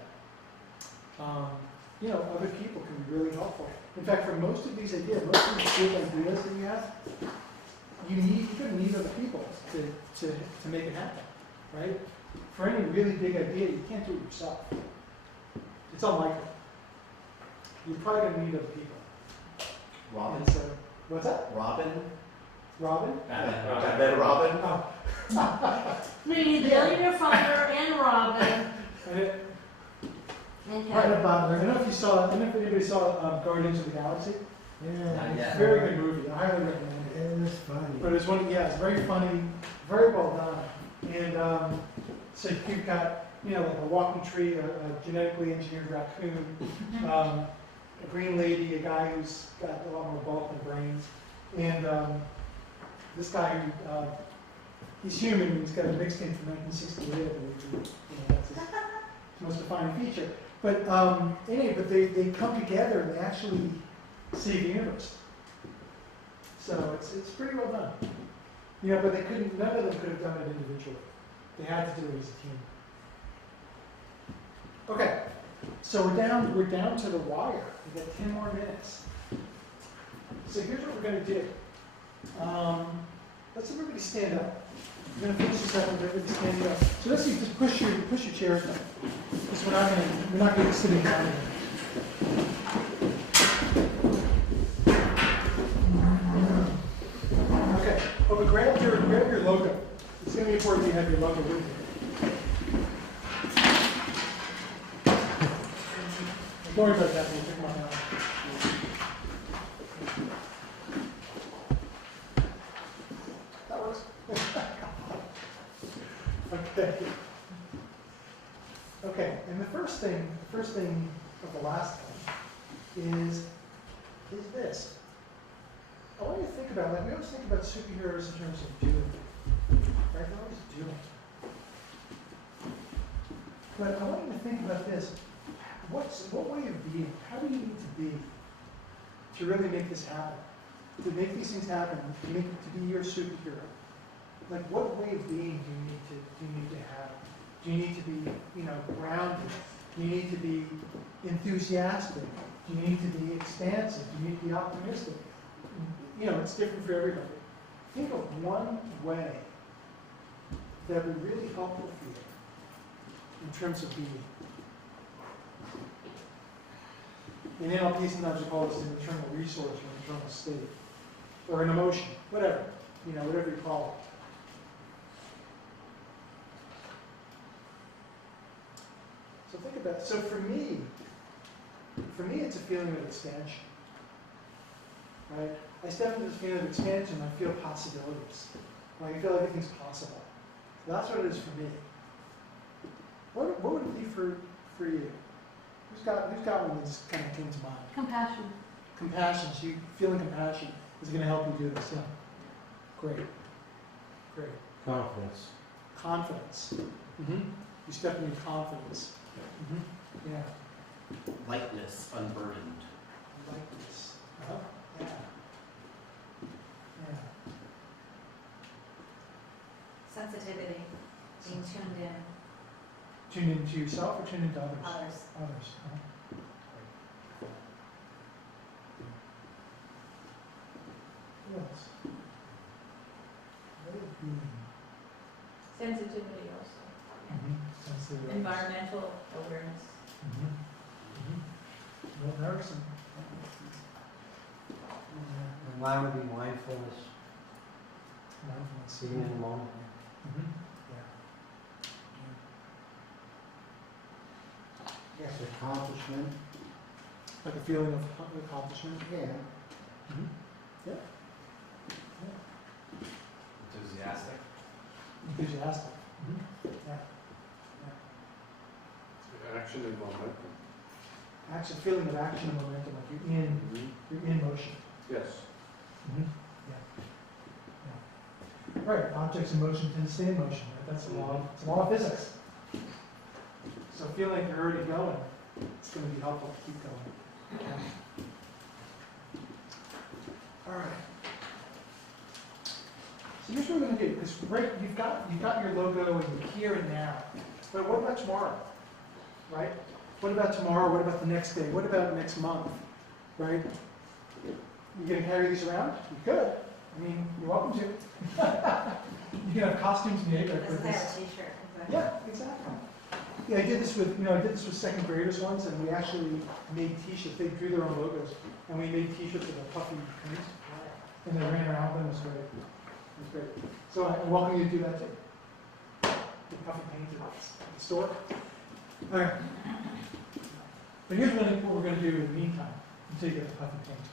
You know, other people can be really helpful. In fact, for most of these ideas, most of these good ideas that you have, you're going to need other people to make it happen, right? For any really big idea, you can't do it yourself. It's unlikely. You're probably going to need other people. Robin? And so, what's that? Robin? Robin? Batman Robin? Oh. We need the billionaire founder and Robin And it, and Right, Kevin. I don't know if anybody saw Guardians of the Galaxy. Yeah. Not It's yet. a very good movie. I highly recommend it. It was funny. But it's it's very funny, very well done. And so you've got, you know, like a walking tree, a genetically engineered raccoon, a green lady, a guy who's got a lot more bulk and brains, and this guy who, he's human, he's got a mixed skin from 1968, I believe. You know, that's his most defining feature. But anyway, but they come together and they actually save the universe. So it's pretty well done. You know, but they couldn't. None of them could have done it individually. They had to do it as a team. Okay, so we're down to the wire. We've got 10 more minutes. So here's what we're going to do. Let's everybody stand up. We're going to finish this up with everybody standing up. So let's see, just push your chairs back. Because we're not going to be sitting down here. Okay. Oh, but grab your logo. It's going to be important you have your logo with you. Don't worry about that. We'll pick mine out. That works. Okay. Okay, and the first thing of the last one is this. I want you to think about, like, we always think about superheroes in terms of doing, right? They're always doing. But I want you to think about this. What way of being? How do you need to be to really make this happen? To make these things happen, to be your superhero? Like, what way of being do you need to have? Do you need to be, you know, grounded? Do you need to be enthusiastic? Do you need to be expansive? Do you need to be optimistic? You know, it's different for everybody. Think of one way that would be really helpful for you in terms of being. In NLP, sometimes we call this an internal resource or an internal state, or an emotion, whatever, you know, whatever you call it. So think about it. So for me, it's a feeling of expansion, right? I step into this feeling of expansion, I feel possibilities. Like I feel everything's possible. That's what it is for me. What would it be for you? Who's got one that just kind of comes to mind? Compassion. Compassion, so you feeling compassion is going to help you do this, yeah. Great. Great. Confidence. Confidence. You step into confidence. Yeah. Lightness, unburdened. Lightness. Uh-huh. Yeah. Yeah. Sensitivity, being tuned in, Tuned into yourself or tuned into others? others. Others. Uh-huh. What else? What is being? Sensitivity also, Sensitive. environmental awareness. Well, Erickson. And mine would be mindfulness, Mindfulness. being in the moment. Yeah. Yes, accomplishment. Like a feeling of accomplishment. Yeah. Yeah. Enthusiastic. Enthusiastic. Yeah. Action and momentum. Action, feeling of action and momentum, like you're in motion. Yes. Yeah. Right, objects in motion tend to stay in motion, right? That's a law, it's a law of physics. So feeling like you're already going, it's going to be helpful to keep going. Yeah. All right. So here's what we're going to do, because right, you've got your logo and you're here and now. But what about tomorrow? Right? What about tomorrow? What about the next day? What about next month? Right? You going to carry these around? You could. I mean, you're welcome to. You can have costumes made like This with is this. our t-shirt, exactly. Yeah, exactly. Yeah, I did this with second graders once, and we actually made T-shirts. They drew their own logos, and we made T-shirts with a puffy print, and they ran around with them. It was great. It was great. So I welcome you to do that too. The puffy paint at the store. Okay. But here's what we're going to do in the meantime, until you get the puffy paint.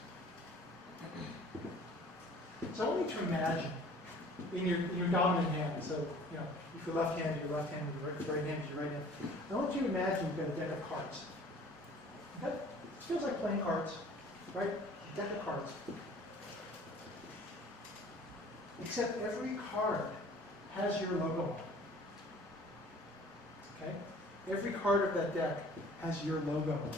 So I want you to imagine in your dominant hand. So, you know, if you're left-handed, your left hand, if you're right-handed, your right hand. I want you to imagine you've got a deck of cards. Okay? It feels like playing cards, right? A deck of cards. Except every card has your logo on it. Okay? Every card of that deck has your logo on it.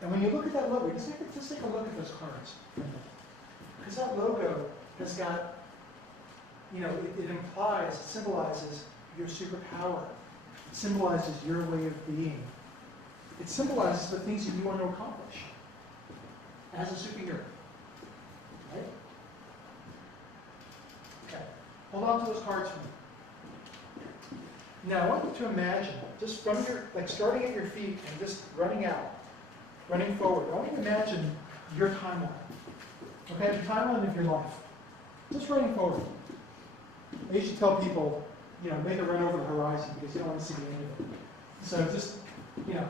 And when you look at that logo, just take a look at those cards. Because that logo has got, you know, it implies, it symbolizes your superpower. It symbolizes your way of being. It symbolizes the things that you want to accomplish as a superhero. Right? Okay. Hold on to those cards for me. Now I want you to imagine, just from your, like starting at your feet and just running out, running forward. I want you to imagine your timeline. Okay, the timeline of your life. Just running forward. I usually tell people, you know, make a run over the horizon because you don't want to see the end of it. So just, you know,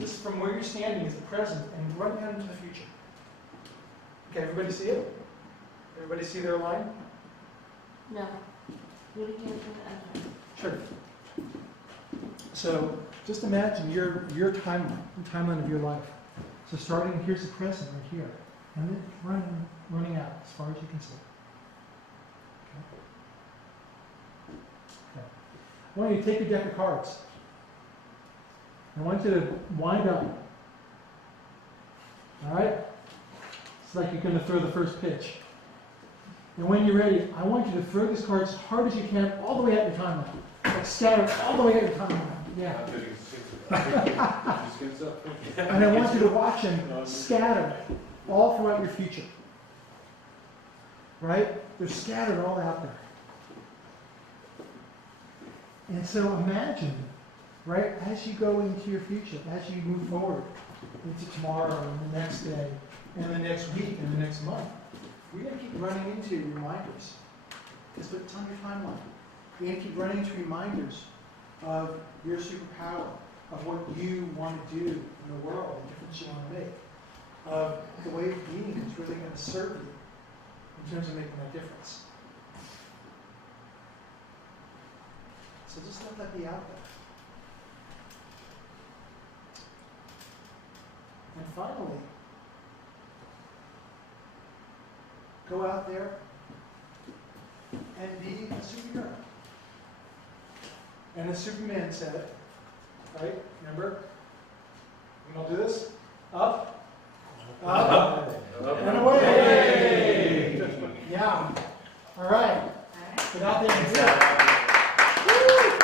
just from where you're standing is the present and run out into the future. Okay, everybody see it? Everybody see their line? No. Really can't do that. Sure. So just imagine your timeline, the timeline of your life. So starting, here's the present right here. And then running out as far as you can see. Okay. I want you to take your deck of cards. I want you to wind up. All right? It's like you're going to throw the first pitch. And when you're ready, I want you to throw these cards as hard as you can, all the way out your timeline. Like scatter all the way out your timeline. Yeah. And I want you to watch them scatter all throughout your future. Right? They're scattered all out there. And so imagine, right, as you go into your future, as you move forward into tomorrow and the next day and the next week and the next month, you're going to keep running into reminders. Because it's on your timeline. You're going to keep running into reminders of your superpower, of what you want to do in the world, the difference you want to make, of the way of being is really going to serve you in terms of making that difference. So just let that be out there. finally go out there and be a superhero. And as Superman said, right? Remember? We don't do this? Up, up, and away! Yeah. All right. All right. Get out there and do it. Woo!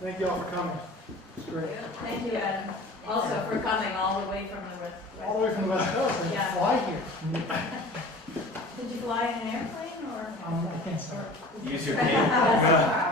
Thank you all for coming. It's great. Thank you, Adam, also for coming all the way from the west. All the way from the West Coast and Yeah. fly here. Did you fly in an airplane or? I can't start. Use your cane.